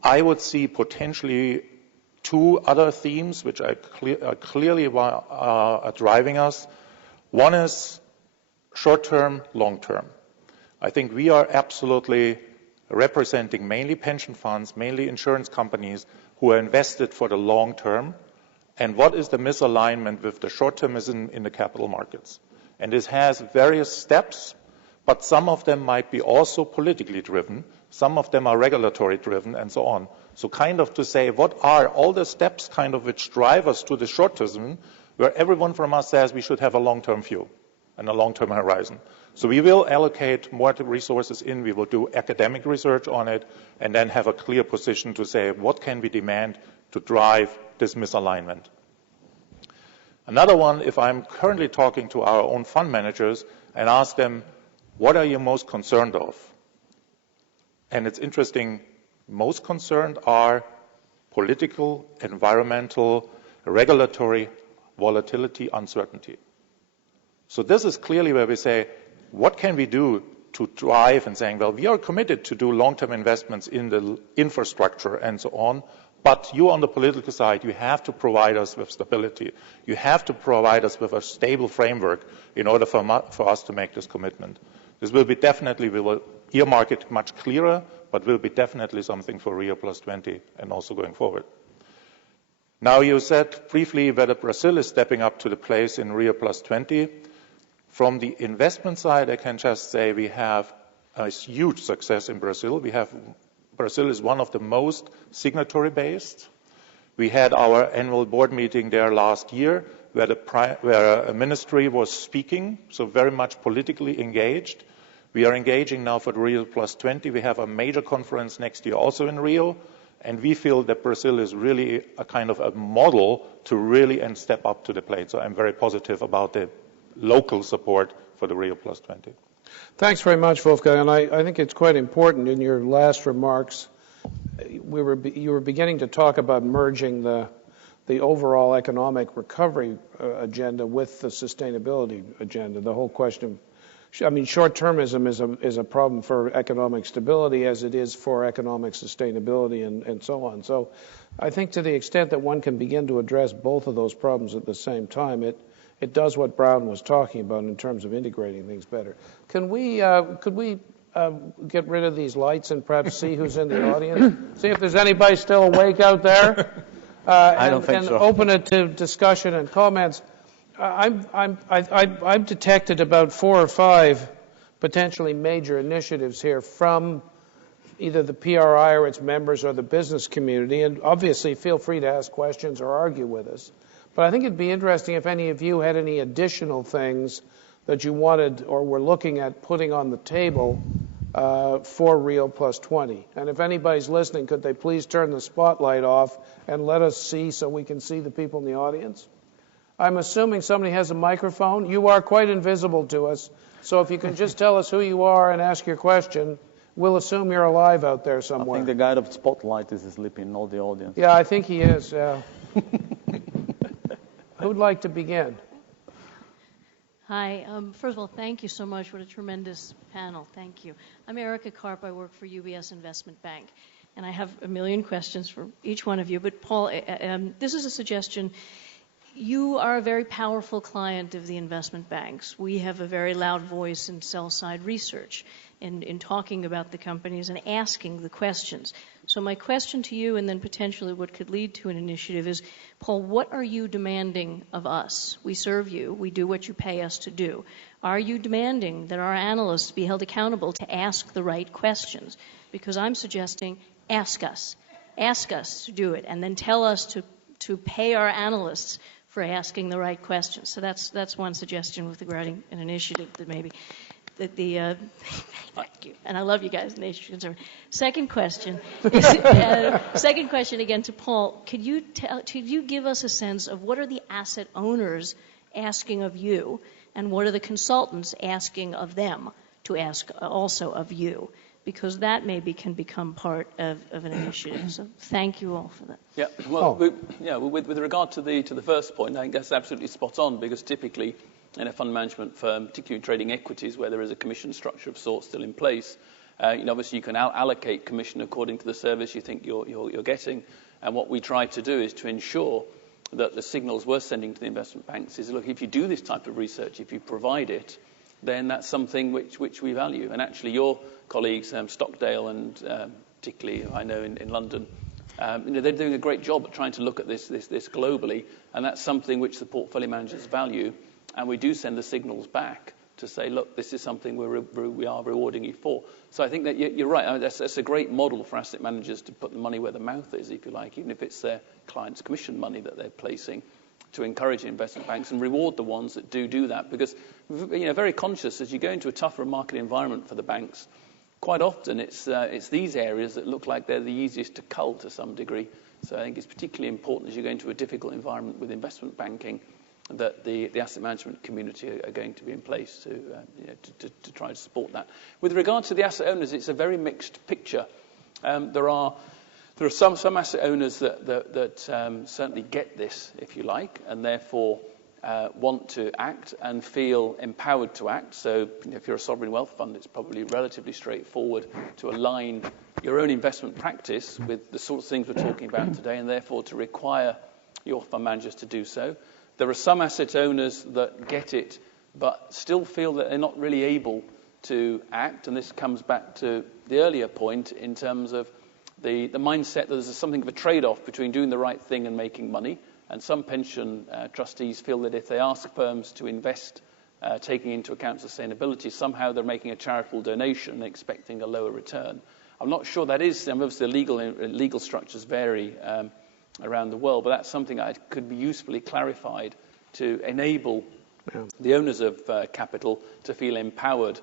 I would see potentially two other themes which are clearly are driving us. One is short-term, long-term. I think we are absolutely representing mainly pension funds, mainly insurance companies who are invested for the long term. And what is the misalignment with the short-termism in the capital markets? And this has various steps, but some of them might be also politically driven. Some of them are regulatory driven and so on. So to say, what are all the steps which drive us to the short-termism, where everyone from us says we should have a long-term view and a long-term horizon. So we will allocate more resources in, we will do academic research on it, and then have a clear position to say, what can we demand to drive this misalignment? Another one, if I'm currently talking to our own fund managers and ask them, what are you most concerned of? And it's interesting, most concerned are political, environmental, regulatory, volatility, uncertainty. So this is clearly where we say, what can we do to drive and saying, well, we are committed to do long-term investments in the infrastructure and so on, but you on the political side, you have to provide us with stability. You have to provide us with a stable framework in order for us to make this commitment. This will be definitely, we will earmark it much clearer, but will be definitely something for Rio Plus 20 and also going forward. Now, you said briefly whether Brazil is stepping up to the place in Rio Plus 20. From the investment side, I can just say we have a huge success in Brazil. Brazil is one of the most signatory-based. We had our annual board meeting there last year, where a ministry was speaking, so very much politically engaged. We are engaging now for the Rio Plus 20. We have a major conference next year also in Rio, and we feel that Brazil is really a model to really step up to the plate. So I'm very positive about the local support for the Rio Plus 20. Thanks very much, Wolfgang. And I think it's quite important in your last remarks. You were beginning to talk about merging the overall economic recovery agenda with the sustainability agenda. The whole question, I mean, short-termism is a problem for economic stability as it is for economic sustainability and so on. So I think to the extent that one can begin to address both of those problems at the same time, it does what Brown was talking about in terms of integrating things better. Could we get rid of these lights and perhaps see who's in the audience? See if there's anybody still awake out there? I don't think so. And open it to discussion and comments. I've detected about 4 or 5 potentially major initiatives here from either the PRI or its members or the business community. And obviously, feel free to ask questions or argue with us. But I think it'd be interesting if any of you had any additional things that you wanted or were looking at putting on the table for Rio Plus 20. And if anybody's listening, could they please turn the spotlight off and let us see so we can see the people in the audience? I'm assuming somebody has a microphone. You are quite invisible to us. So if you can just tell us who you are and ask your question, we'll assume you're alive out there somewhere. I think the guy of the spotlight is sleeping in all the audience. Yeah, I think he is, yeah. Who'd like to begin? Hi. First of all, thank you so much. What a tremendous panel. Thank you. I'm Erica Karp. I work for UBS Investment Bank. And I have a million questions for each one of you. But Paul, this is a suggestion. You are a very powerful client of the investment banks. We have a very loud voice in sell-side research in talking about the companies and asking the questions. So my question to you, and then potentially what could lead to an initiative, is, Paul, what are you demanding of us? We serve you. We do what you pay us to do. Are you demanding that our analysts be held accountable to ask the right questions? Because I'm suggesting ask us. Ask us to do it, and then tell us to pay our analysts for asking the right questions. So that's one suggestion with regarding an initiative that maybe that the thank you, and I love you guys. Second question again to Paul. Could you give us a sense of what are the asset owners asking of you, and what are the consultants asking of them to ask also of you? Because that maybe can become part of an initiative. So thank you all for that. Yeah, well, with regard to the first point, I think that's absolutely spot on, because typically in a fund management firm, particularly trading equities where there is a commission structure of sorts still in place, obviously you can allocate commission according to the service you think you're getting. And what we try to do is to ensure that the signals we're sending to the investment banks is, look, if you do this type of research, if you provide it, then that's something which we value. And actually your colleagues, Stockdale and particularly I know in London, they're doing a great job at trying to look at this globally, and that's something which the portfolio managers value. And we do send the signals back to say, look, this is something we are rewarding you for. So I think that you're right. I mean, that's a great model for asset managers to put the money where the mouth is, if you like, even if it's their clients' commission money that they're placing, to encourage investment banks and reward the ones that do that. Because, very conscious, as you go into a tougher market environment for the banks, quite often it's these areas that look like they're the easiest to cull to some degree. So I think it's particularly important as you go into a difficult environment with investment banking that the asset management community are going to be in place to try to support that. With regard to the asset owners, it's a very mixed picture. There are some asset owners that certainly get this, if you like, and therefore want to act and feel empowered to act. So if you're a sovereign wealth fund, it's probably relatively straightforward to align your own investment practice with the sorts of things we're talking about today, and therefore to require your fund managers to do so. There are some asset owners that get it, but still feel that they're not really able to act. And this comes back to the earlier point in terms of the mindset that there's something of a trade-off between doing the right thing and making money. And some pension trustees feel that if they ask firms to invest, taking into account sustainability, somehow they're making a charitable donation and expecting a lower return. I'm not sure that is. Obviously, legal structures vary around the world, but that's something that could be usefully clarified to enable the owners of capital to feel empowered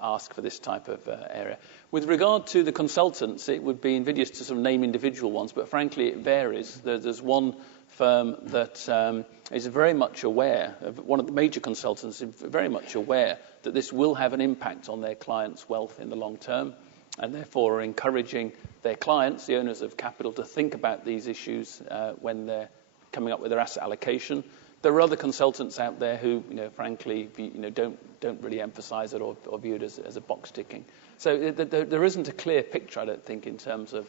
ask for this type of area. With regard to the consultants, it would be invidious to sort of name individual ones, but frankly it varies. There's one firm that is very much aware, one of the major consultants is very much aware that this will have an impact on their clients' wealth in the long term, and therefore are encouraging their clients, the owners of capital, to think about these issues when they're coming up with their asset allocation. There are other consultants out there who, frankly, don't really emphasize it or view it as a box ticking. So there isn't a clear picture, I don't think, in terms of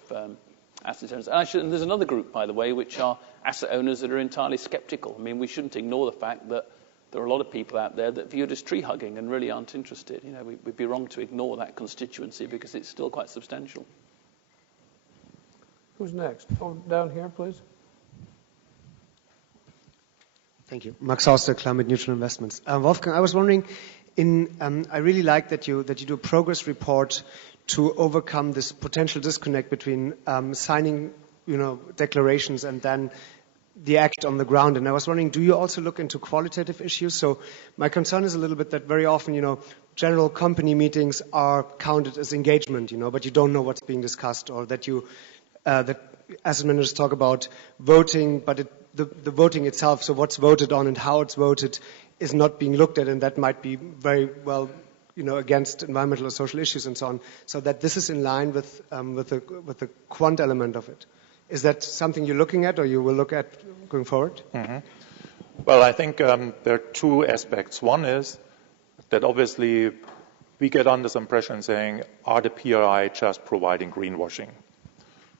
asset owners. And there's another group, by the way, which are asset owners that are entirely skeptical. I mean, we shouldn't ignore the fact that there are a lot of people out there that view it as tree hugging and really aren't interested. We'd be wrong to ignore that constituency because it's still quite substantial. Who's next? Oh, down here, please. Thank you. Max Auster, Climate Neutral Investments. Wolfgang, I was wondering, I really like that you do a progress report to overcome this potential disconnect between signing, declarations and then the act on the ground. And I was wondering, do you also look into qualitative issues? So my concern is a little bit that very often, general company meetings are counted as engagement, but you don't know what's being discussed, or that that asset managers talk about voting, but the voting itself, so what's voted on and how it's voted, is not being looked at, and that might be very well, against environmental or social issues and so on. So that this is in line with the quant element of it. Is that something you're looking at, or you will look at going forward? Mm-hmm. Well, I think there are two aspects. One is that obviously we get under some pressure in saying, are the PRI just providing greenwashing?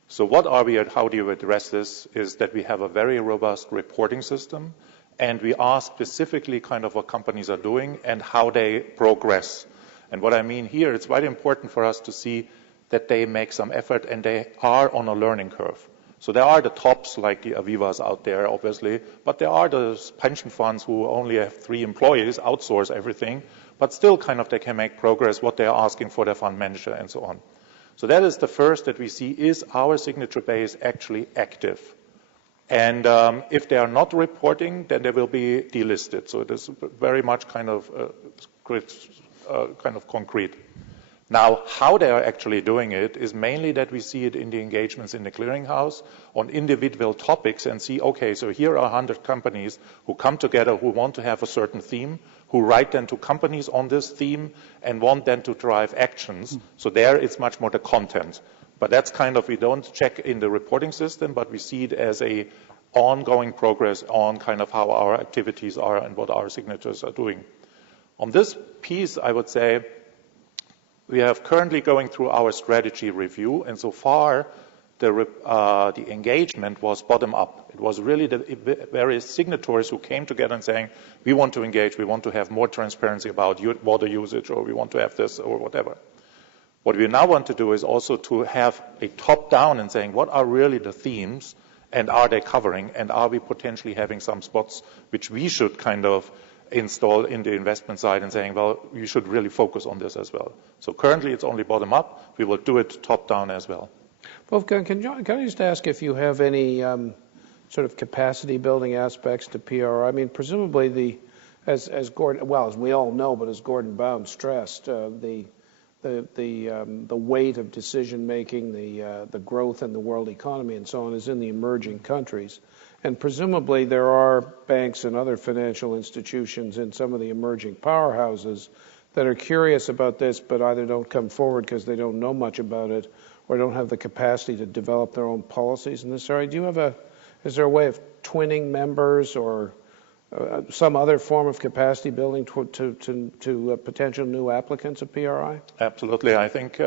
So what are we, how do you address this, is that we have a very robust reporting system, and we ask specifically kind of what companies are doing and how they progress. And what I mean here, it's very important for us to see that they make some effort and they are on a learning curve. So there are the tops, like the Avivas out there, obviously, but there are those pension funds who only have 3 employees, outsource everything, but still kind of they can make progress, what they're asking for their fund manager and so on. So that is the first that we see, is our signature base actually active? And if they are not reporting, then they will be delisted. So it is very much kind of concrete. Now, how they are actually doing it is mainly that we see it in the engagements in the clearinghouse on individual topics and see, okay, so here are 100 companies who come together who want to have a certain theme, who write then to companies on this theme and want then to drive actions. So there it's much more the content. But that's kind of, we don't check in the reporting system, but we see it as a ongoing progress on kind of how our activities are and what our signatures are doing. On this piece, I would say, we have currently going through our strategy review, and so far the engagement was bottom up. It was really the various signatories who came together and saying, we want to engage, we want to have more transparency about water usage, or we want to have this, or whatever. What we now want to do is also to have a top-down and saying, what are really the themes, and are they covering, and are we potentially having some spots which we should kind of install in the investment side and saying, well, you should really focus on this as well. So currently it's only bottom up. We will do it top down as well. Wolfgang, can I just ask if you have any sort of capacity building aspects to PR? I mean, presumably as Gordon, well, as we all know, but as Gordon Baum stressed, the weight of decision making, the growth in the world economy and so on is in the emerging countries. And presumably there are banks and other financial institutions in some of the emerging powerhouses that are curious about this, but either don't come forward because they don't know much about it, or don't have the capacity to develop their own policies in this area. Is there a way of twinning members or some other form of capacity building to potential new applicants of PRI? Absolutely. I think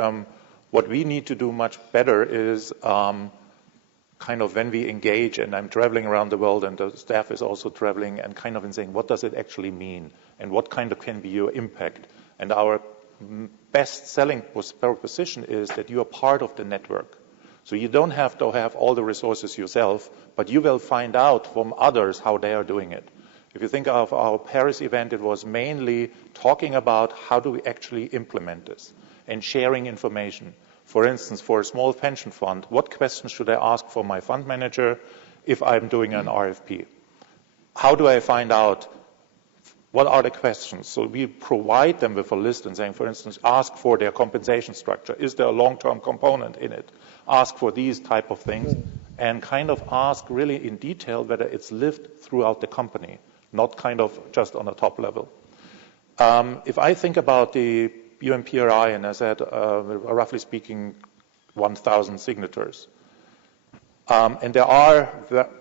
what we need to do much better is kind of when we engage, and I'm traveling around the world and the staff is also traveling, and kind of in saying, what does it actually mean? And what kind of can be your impact? And our best selling proposition is that you are part of the network. So you don't have to have all the resources yourself, but you will find out from others how they are doing it. If you think of our Paris event, it was mainly talking about how do we actually implement this and sharing information. For instance, for a small pension fund, what questions should I ask for my fund manager if I'm doing an RFP? How do I find out what are the questions? So we provide them with a list and saying, for instance, ask for their compensation structure. Is there a long-term component in it? Ask for these type of things, and kind of ask really in detail whether it's lived throughout the company, not kind of just on a top level. If I think about the UNPRI, and as I said, roughly speaking, 1,000 signatories. And there are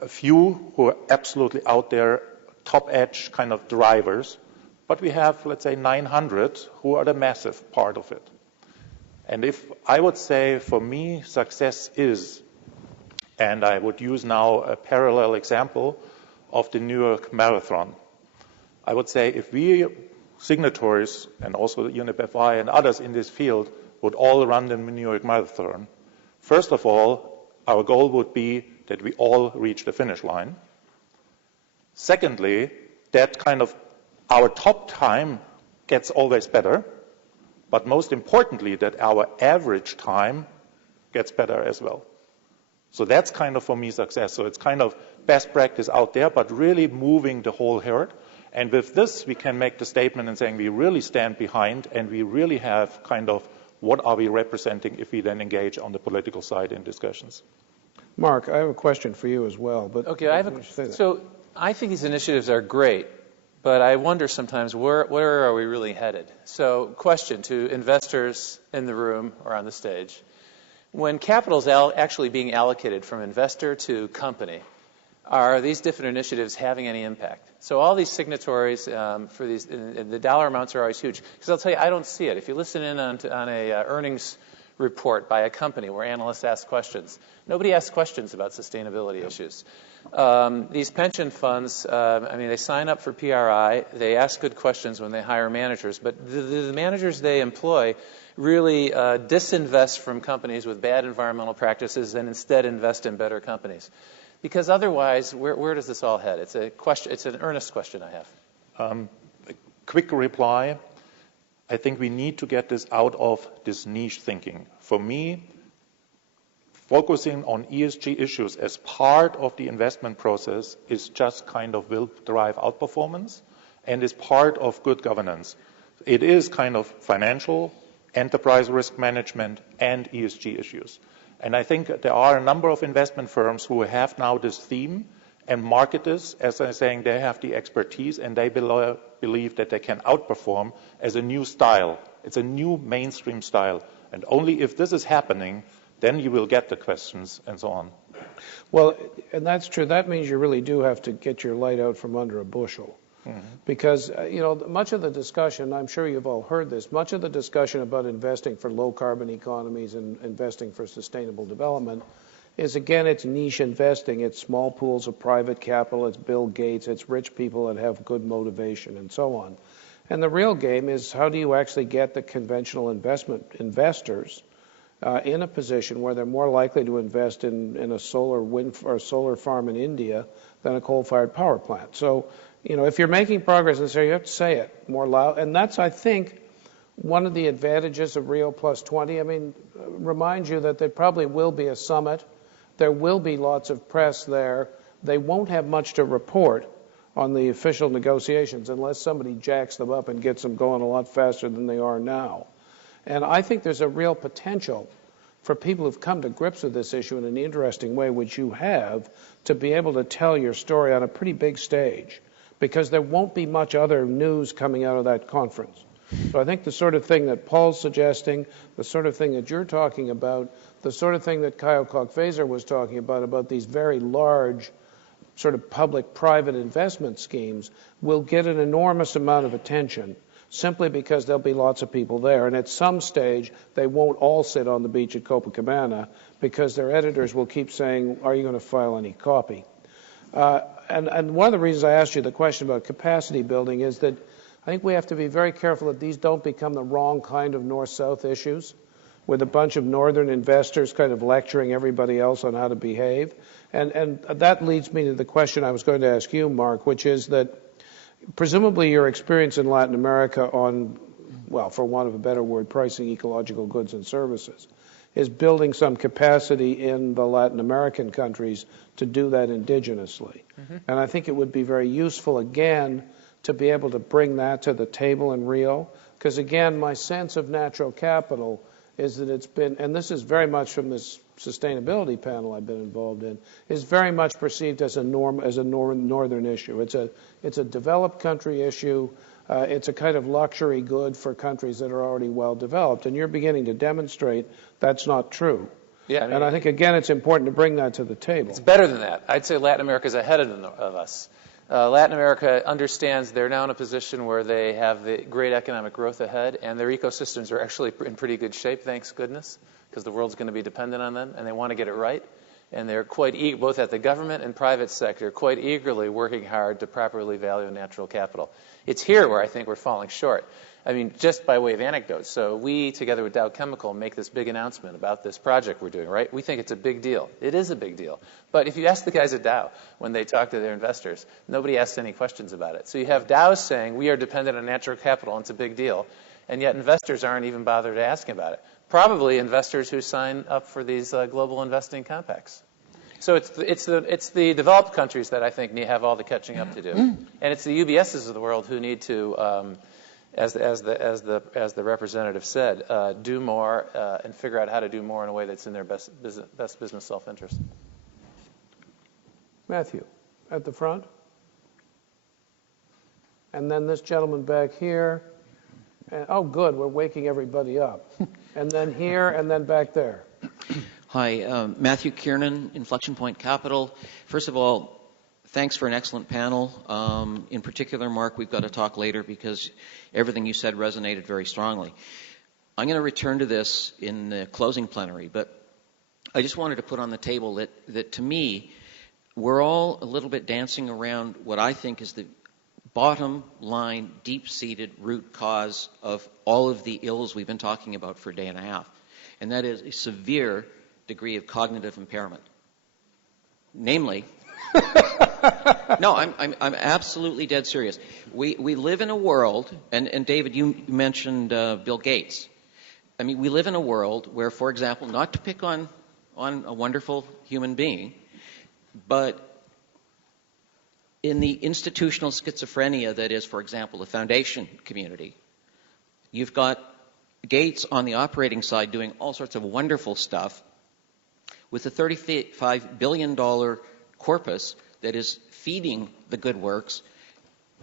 a few who are absolutely out there, top edge kind of drivers, but we have, let's say, 900 who are the massive part of it. And if I would say, for me, success is, and I would use now a parallel example of the New York Marathon. I would say if we signatories, and also the UNEP FI and others in this field, would all run the New York Marathon, first of all, our goal would be that we all reach the finish line. Secondly, that kind of our top time gets always better, but most importantly, that our average time gets better as well. So that's kind of, for me, success. So it's kind of best practice out there, but really moving the whole herd. And with this, we can make the statement and saying we really stand behind, and we really have kind of what are we representing if we then engage on the political side in discussions. Mark, I have a question for you as well. But okay, so I think these initiatives are great, but I wonder sometimes where are we really headed? So question to investors in the room or on the stage. When capital is actually being allocated from investor to company, are these different initiatives having any impact? So all these signatories for these, the dollar amounts are always huge. Because I'll tell you, I don't see it. If you listen in on a earnings report by a company where analysts ask questions, nobody asks questions about sustainability issues. These pension funds, they sign up for PRI. They ask good questions when they hire managers. But the managers they employ really disinvest from companies with bad environmental practices and instead invest in better companies. Because otherwise, where does this all head? It's a question. It's an earnest question I have. A quick reply. I think we need to get this out of this niche thinking. For me, focusing on ESG issues as part of the investment process is just kind of will drive outperformance and is part of good governance. It is kind of financial, enterprise risk management, and ESG issues. And I think there are a number of investment firms who have now this theme and market this as I'm saying they have the expertise and they believe that they can outperform as a new style. It's a new mainstream style. And only if this is happening, then you will get the questions and so on. Well, and that's true. That means you really do have to get your light out from under a bushel. Mm-hmm. Because, much of the discussion, I'm sure you've all heard this, much of the discussion about investing for low-carbon economies and investing for sustainable development is, again, it's niche investing. It's small pools of private capital. It's Bill Gates. It's rich people that have good motivation and so on. And the real game is how do you actually get the conventional investors in a position where they're more likely to invest in a solar farm in India than a coal-fired power plant. So, if you're making progress in this area, you have to say it more loud. And that's, I think, one of the advantages of Rio Plus 20. Remind you that there probably will be a summit. There will be lots of press there. They won't have much to report on the official negotiations unless somebody jacks them up and gets them going a lot faster than they are now. And I think there's a real potential for people who've come to grips with this issue in an interesting way, which you have, to be able to tell your story on a pretty big stage, because there won't be much other news coming out of that conference. So I think the sort of thing that Paul's suggesting, the sort of thing that you're talking about, the sort of thing that Kyle Koch-Fazer was talking about these very large sort of public-private investment schemes, will get an enormous amount of attention simply because there'll be lots of people there. And at some stage, they won't all sit on the beach at Copacabana because their editors will keep saying, are you going to file any copy? And one of the reasons I asked you the question about capacity building is that I think we have to be very careful that these don't become the wrong kind of north-south issues with a bunch of northern investors kind of lecturing everybody else on how to behave. And that leads me to the question I was going to ask you, Mark, which is that presumably your experience in Latin America on, well, for want of a better word, pricing ecological goods and services, is building some capacity in the Latin American countries to do that indigenously. Mm-hmm. And I think it would be very useful, again, to be able to bring that to the table in Rio? Because again, my sense of natural capital is that it's been, and this is very much from this sustainability panel I've been involved in, is very much perceived as a northern issue. It's a developed country issue. It's a kind of luxury good for countries that are already well developed, and you're beginning to demonstrate that's not true. Yeah, and I think, again, it's important to bring that to the table. It's better than that. I'd say Latin America is ahead of us. Latin America understands they're now in a position where they have the great economic growth ahead, and their ecosystems are actually in pretty good shape, thanks goodness, because the world's going to be dependent on them, and they want to get it right. And they're quite both at the government and private sector, quite eagerly working hard to properly value natural capital. It's here where I think we're falling short. I mean, just by way of anecdote. So we, together with Dow Chemical, make this big announcement about this project we're doing, right? We think it's a big deal. It is a big deal. But if you ask the guys at Dow, when they talk to their investors, nobody asks any questions about it. So you have Dow saying, we are dependent on natural capital, and it's a big deal. And yet investors aren't even bothered asking about it. Probably investors who sign up for these global investing compacts. So it's the developed countries that I think have all the catching up to do. And it's the UBSs of the world who need to, as the representative said, do more and figure out how to do more in a way that's in their best business self-interest. Matthew, at the front. And then this gentleman back here. And, oh, good, we're waking everybody up. And then here, and then back there. Hi, Matthew Kiernan, Inflection Point Capital. First of all, thanks for an excellent panel. In particular, Mark, we've got to talk later because everything you said resonated very strongly. I'm going to return to this in the closing plenary, but I just wanted to put on the table that to me, we're all a little bit dancing around what I think is the bottom line, deep-seated root cause of all of the ills we've been talking about for a day and a half, and that is a severe degree of cognitive impairment. Namely, no, I'm absolutely dead serious. We live in a world, and David, you mentioned Bill Gates. I mean, we live in a world where, for example, not to pick on a wonderful human being, but in the institutional schizophrenia that is, for example, the foundation community, you've got Gates on the operating side doing all sorts of wonderful stuff with a $35 billion corpus that is feeding the good works.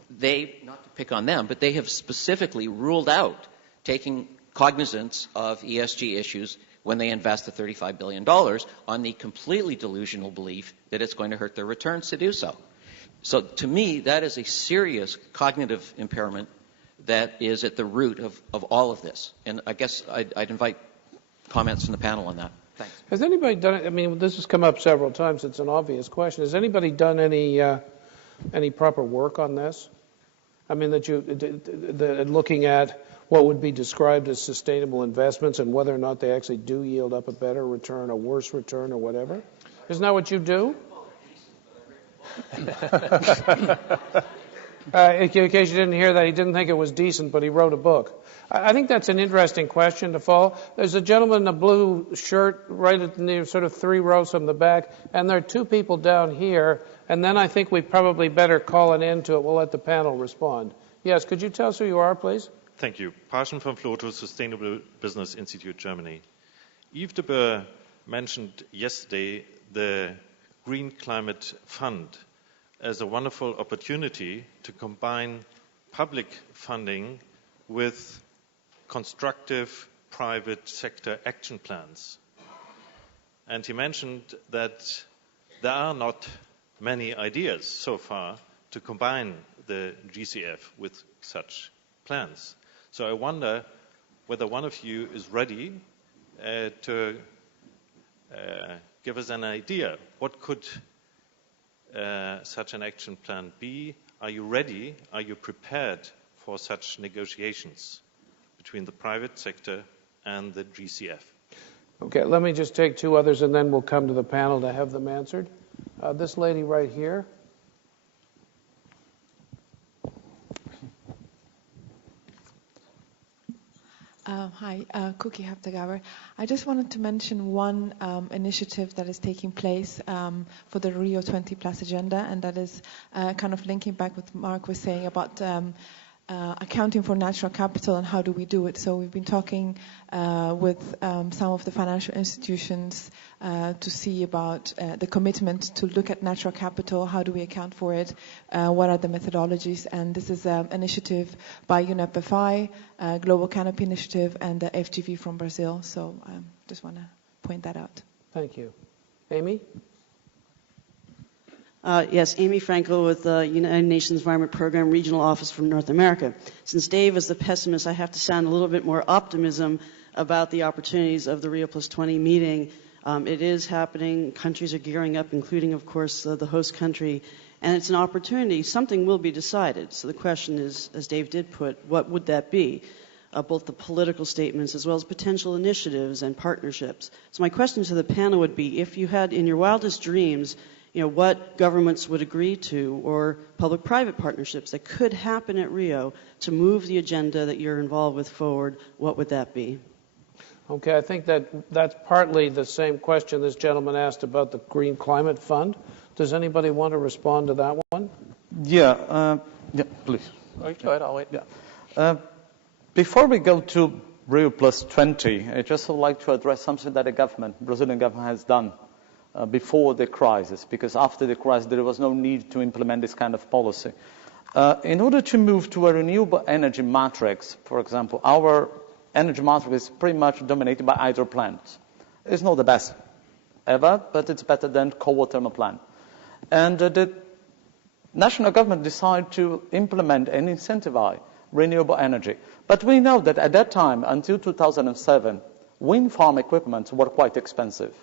They, not to pick on them, but they have specifically ruled out taking cognizance of ESG issues when they invest the $35 billion on the completely delusional belief that it's going to hurt their returns to do so. So to me, that is a serious cognitive impairment that is at the root of all of this. And I guess I'd invite comments from the panel on that. Thanks. Has anybody done it? I mean, this has come up several times. It's an obvious question. Has anybody done any proper work on this? I mean, looking at what would be described as sustainable investments and whether or not they actually do yield up a better return, a worse return, or whatever? Isn't that what you do? In case you didn't hear that, he didn't think it was decent, but he wrote a book. I think that's an interesting question to follow. There's a gentleman in a blue shirt right at the sort of 3 rows from the back, and there are 2 people down here, and then I think we probably better call an end to it. We'll let the panel respond. Yes, could you tell us who you are, please? Thank you. Parson von Floto, Sustainable Business Institute, Germany. Yves de Boer mentioned yesterday the Green Climate Fund as a wonderful opportunity to combine public funding with constructive private sector action plans. And he mentioned that there are not many ideas so far to combine the GCF with such plans. So I wonder whether one of you is ready to give us an idea. What could such an action plan be? Are you ready? Are you prepared for such negotiations between the private sector and the GCF? Okay, let me just take 2 others and then we'll come to the panel to have them answered. This lady right here. Hi, Cookie Haptagawer. I just wanted to mention one initiative that is taking place for the Rio 20 Plus agenda, and that is kind of linking back what Mark was saying about accounting for natural capital and how do we do it. So we've been talking with some of the financial institutions to see about the commitment to look at natural capital, how do we account for it, what are the methodologies, and this is an initiative by UNEP FI, Global Canopy Initiative, and the FGV from Brazil. So just want to point that out. Thank you. Amy? Yes, Amy Franco with the United Nations Environment Program Regional Office from North America. Since Dave is the pessimist, I have to sound a little bit more optimism about the opportunities of the Rio Plus 20 meeting. It is happening. Countries are gearing up, including, of course, the host country. And it's an opportunity. Something will be decided. So the question is, as Dave did put, what would that be? Both the political statements as well as potential initiatives and partnerships. So my question to the panel would be, if you had in your wildest dreams, what governments would agree to, or public-private partnerships that could happen at Rio to move the agenda that you're involved with forward, what would that be? Okay, I think that's partly the same question this gentleman asked about the Green Climate Fund. Does anybody want to respond to that one? Yeah, please. Oh, go ahead, I'll wait. Yeah. Before we go to Rio Plus 20, I just would like to address something that the Brazilian government has done before the crisis, because after the crisis there was no need to implement this kind of policy. In order to move to a renewable energy matrix, for example, our energy matrix is pretty much dominated by hydro plants. It's not the best ever, but it's better than coal or thermal plant. And the national government decided to implement and incentivize renewable energy. But we know that at that time, until 2007, wind farm equipment were quite expensive.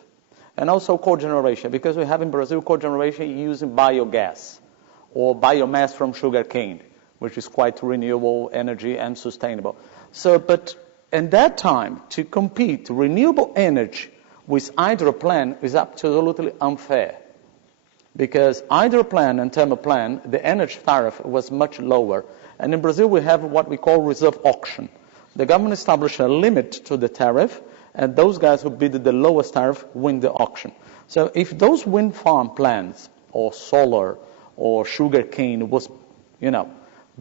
And also cogeneration, because we have in Brazil cogeneration using biogas or biomass from sugarcane, which is quite renewable energy and sustainable. But at that time, to compete renewable energy with hydro plant is absolutely unfair, because hydro plant and thermal plant, the energy tariff was much lower. And in Brazil, we have what we call reserve auction. The government established a limit to the tariff, and those guys who bid the lowest tariff win the auction. So if those wind farm plants or solar or sugar cane was,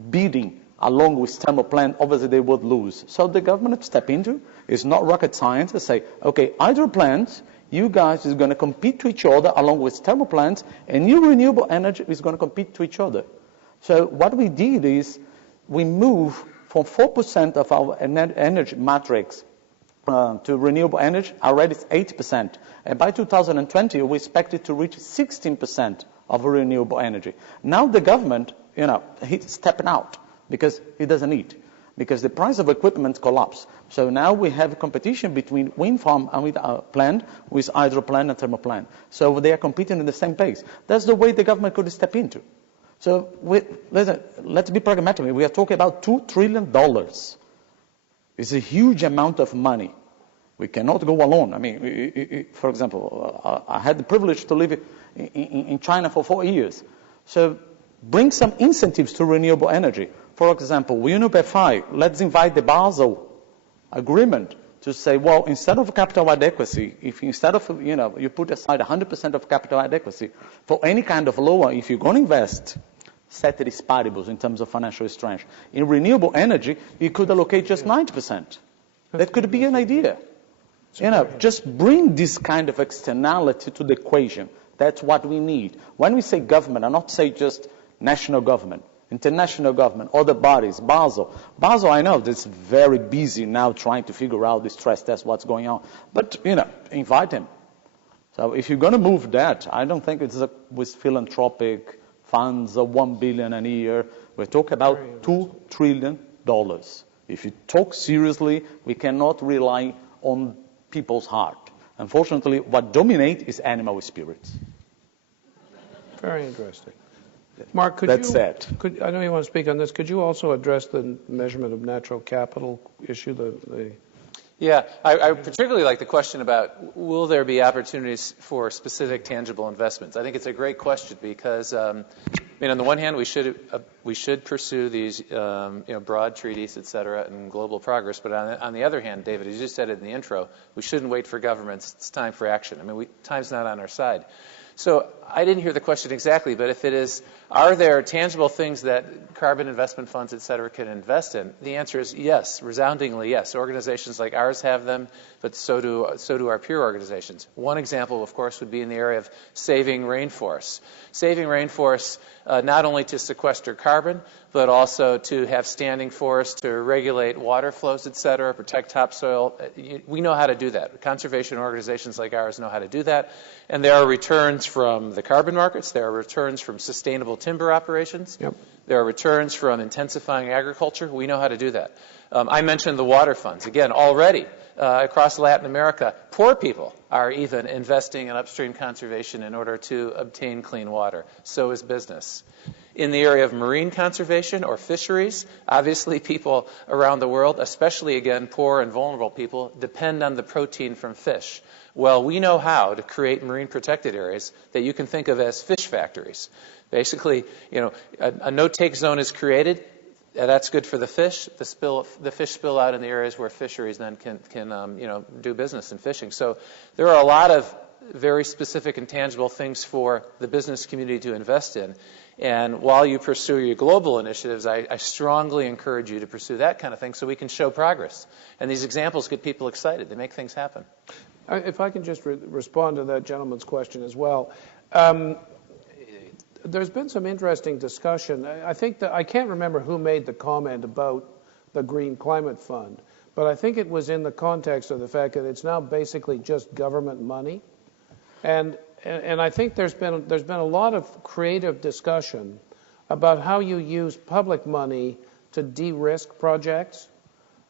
bidding along with thermal plant, obviously they would lose. So the government step into, it's not rocket science, to say, okay, hydro plants, you guys is going to compete to each other along with thermal plants, and new renewable energy is going to compete to each other. So what we did is we moved from 4% of our energy matrix to renewable energy, already it's 8%. And by 2020, we expect it to reach 16% of renewable energy. Now the government, he's stepping out because he doesn't need, because the price of equipment collapsed. So now we have competition between wind farm and plant with hydro plant and thermal plant. So they are competing in the same pace. That's the way the government could step into. So let's be pragmatic. We are talking about $2 trillion. It's a huge amount of money. We cannot go alone. I mean, for example, I had the privilege to live in China for 4 years. So bring some incentives to renewable energy. For example, UNEP FI, let's invite the Basel agreement to say, well, instead of capital adequacy, if instead of, you put aside 100% of capital adequacy for any kind of loan, if you're going to invest, ceteris paribus in terms of financial strength, in renewable energy, you could allocate just 90%. That could be an idea. Just bring this kind of externality to the equation. That's what we need. When we say government, I not say just national government, international government, other bodies, Basel. Basel, I know, that's very busy now trying to figure out the stress test, what's going on. But, invite him. So if you're going to move that, I don't think it's with philanthropic funds of $1 billion a year. We're talking about $2 trillion. If you talk seriously, we cannot rely on people's heart. Unfortunately, what dominates is animal spirits. Very interesting. Mark, That's it. I know you want to speak on this. Could you also address the measurement of natural capital issue? Yeah, I particularly like the question about will there be opportunities for specific tangible investments. I think it's a great question because I mean, on the one hand, we should pursue these broad treaties, et cetera, and global progress. But on the other hand, David, as you said in the intro, we shouldn't wait for governments. It's time for action. I mean, time's not on our side. So I didn't hear the question exactly, but if it is, are there tangible things that carbon investment funds, et cetera, can invest in? The answer is yes, resoundingly yes. Organizations like ours have them, but so do our peer organizations. One example, of course, would be in the area of saving rainforests. Saving rainforests not only to sequester carbon, but also to have standing forests to regulate water flows, et cetera, protect topsoil. We know how to do that. Conservation organizations like ours know how to do that. And there are returns from the carbon markets. There are returns from sustainable timber operations. Yep. There are returns from intensifying agriculture. We know how to do that. I mentioned the water funds. Again, already across Latin America, poor people are even investing in upstream conservation in order to obtain clean water. So is business. In the area of marine conservation or fisheries, obviously people around the world, especially, again, poor and vulnerable people, depend on the protein from fish. Well, we know how to create marine protected areas that you can think of as fish factories. Basically, a no-take zone is created. That's good for the fish. The fish spill out in the areas where fisheries then can do business in fishing. So there are a lot of very specific and tangible things for the business community to invest in. And while you pursue your global initiatives, I strongly encourage you to pursue that kind of thing so we can show progress. And these examples get people excited. They make things happen. If I can just respond to that gentleman's question as well. There's been some interesting discussion. I think that I can't remember who made the comment about the Green Climate Fund, but I think it was in the context of the fact that it's now basically just government money. And I think there's been a lot of creative discussion about how you use public money to de-risk projects.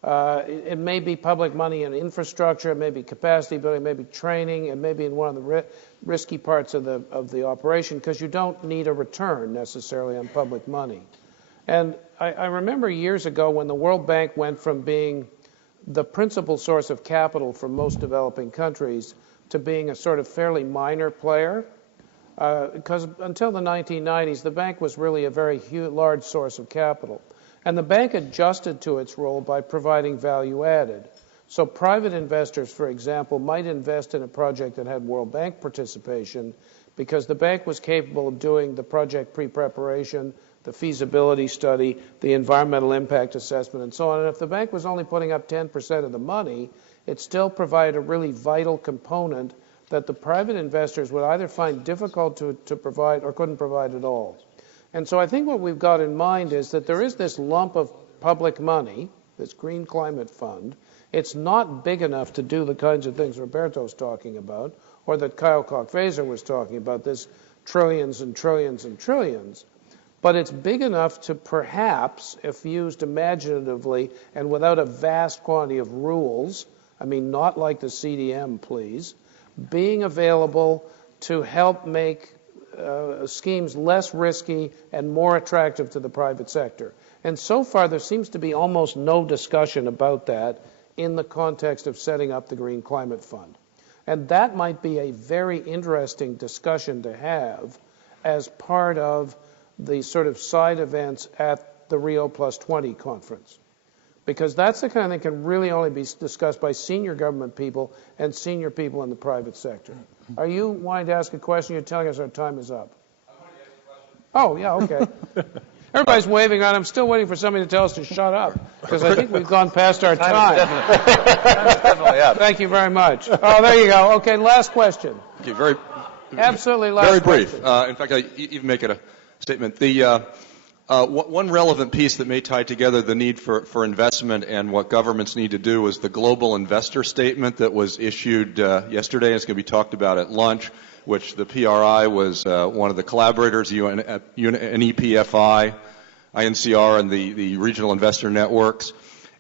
It may be public money in infrastructure, it may be capacity building, it may be training, it may be in one of the risky parts of the operation, because you don't need a return necessarily on public money. And I remember years ago when the World Bank went from being the principal source of capital for most developing countries to being a sort of fairly minor player, because until the 1990s, the bank was really a very large source of capital. And the bank adjusted to its role by providing value added. So private investors, for example, might invest in a project that had World Bank participation because the bank was capable of doing the project pre-preparation, the feasibility study, the environmental impact assessment, and so on. And if the bank was only putting up 10% of the money, it still provided a really vital component that the private investors would either find difficult to provide or couldn't provide at all. And so I think what we've got in mind is that there is this lump of public money, this Green Climate Fund. It's not big enough to do the kinds of things Roberto's talking about, or that Kyle Koch-Vaser was talking about, this trillions and trillions and trillions. But it's big enough to perhaps, if used imaginatively and without a vast quantity of rules, I mean, not like the CDM, please, being available to help make schemes less risky and more attractive to the private sector. And so far, there seems to be almost no discussion about that in the context of setting up the Green Climate Fund. And that might be a very interesting discussion to have as part of the sort of side events at the Rio +20 conference. Because that's the kind of thing that can really only be discussed by senior government people and senior people in the private sector. Are you wanting to ask a question? You're telling us our time is up. I want to ask a question. Oh, yeah, okay. Everybody's waving on. I'm still waiting for somebody to tell us to shut up, because I think we've gone past our time. Definitely up. Thank you very much. Oh, there you go. Okay, last question. Okay, Absolutely last very brief. question. In fact, I even make it a statement. One relevant piece that may tie together the need for investment and what governments need to do is the global investor statement that was issued yesterday. It's going to be talked about at lunch, which the PRI was one of the collaborators, UNEP FI, INCR, and the regional investor networks.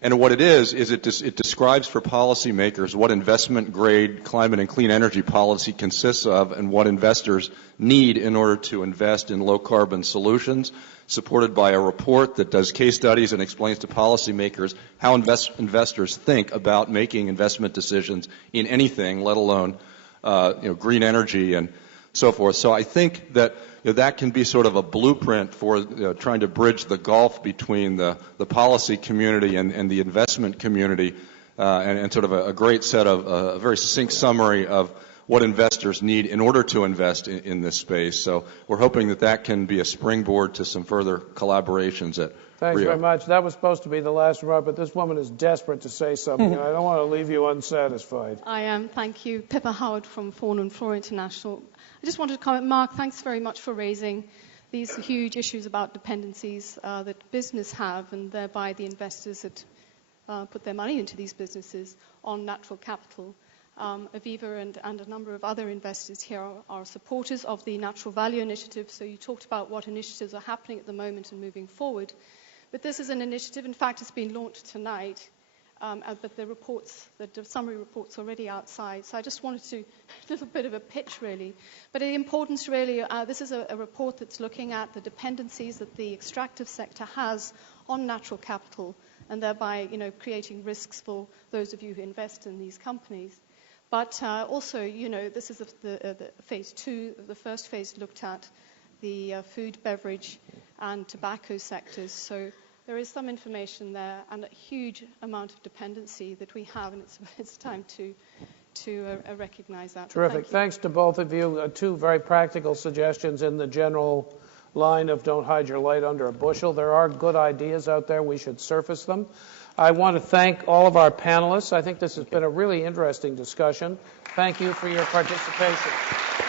And what it is it describes for policymakers what investment-grade climate and clean energy policy consists of and what investors need in order to invest in low-carbon solutions, supported by a report that does case studies and explains to policymakers how investors think about making investment decisions in anything, let alone green energy. And so forth. So I think that that can be sort of a blueprint for trying to bridge the gulf between the policy community and the investment community, and sort of a great set of a very succinct summary of what investors need in order to invest in this space. So we're hoping that can be a springboard to some further collaborations at Thanks Rio. very much. That was supposed to be the last remark, but this woman is desperate to say something. I don't want to leave you unsatisfied. I am. Thank you. Pippa Howard from Fawn and Flora International. I just wanted to comment, Mark, thanks very much for raising these huge issues about dependencies that business have, and thereby the investors that put their money into these businesses on natural capital. Aviva and a number of other investors here are supporters of the Natural Value Initiative. So you talked about what initiatives are happening at the moment and moving forward. But this is an initiative, in fact, it's been launched tonight, but the summary report's already outside. So I just wanted to, a little bit of a pitch really. But the importance really, this is a report that's looking at the dependencies that the extractive sector has on natural capital, and thereby, creating risks for those of you who invest in these companies. But also, this is the phase 2. The first phase looked at the food, beverage, and tobacco sectors. So there is some information there and a huge amount of dependency that we have, and it's time to recognize that. Terrific. Thanks to both of you. 2 very practical suggestions in the general line of don't hide your light under a bushel. There are good ideas out there. We should surface them. I want to thank all of our panelists. I think this has been a really interesting discussion. Thank you for your participation.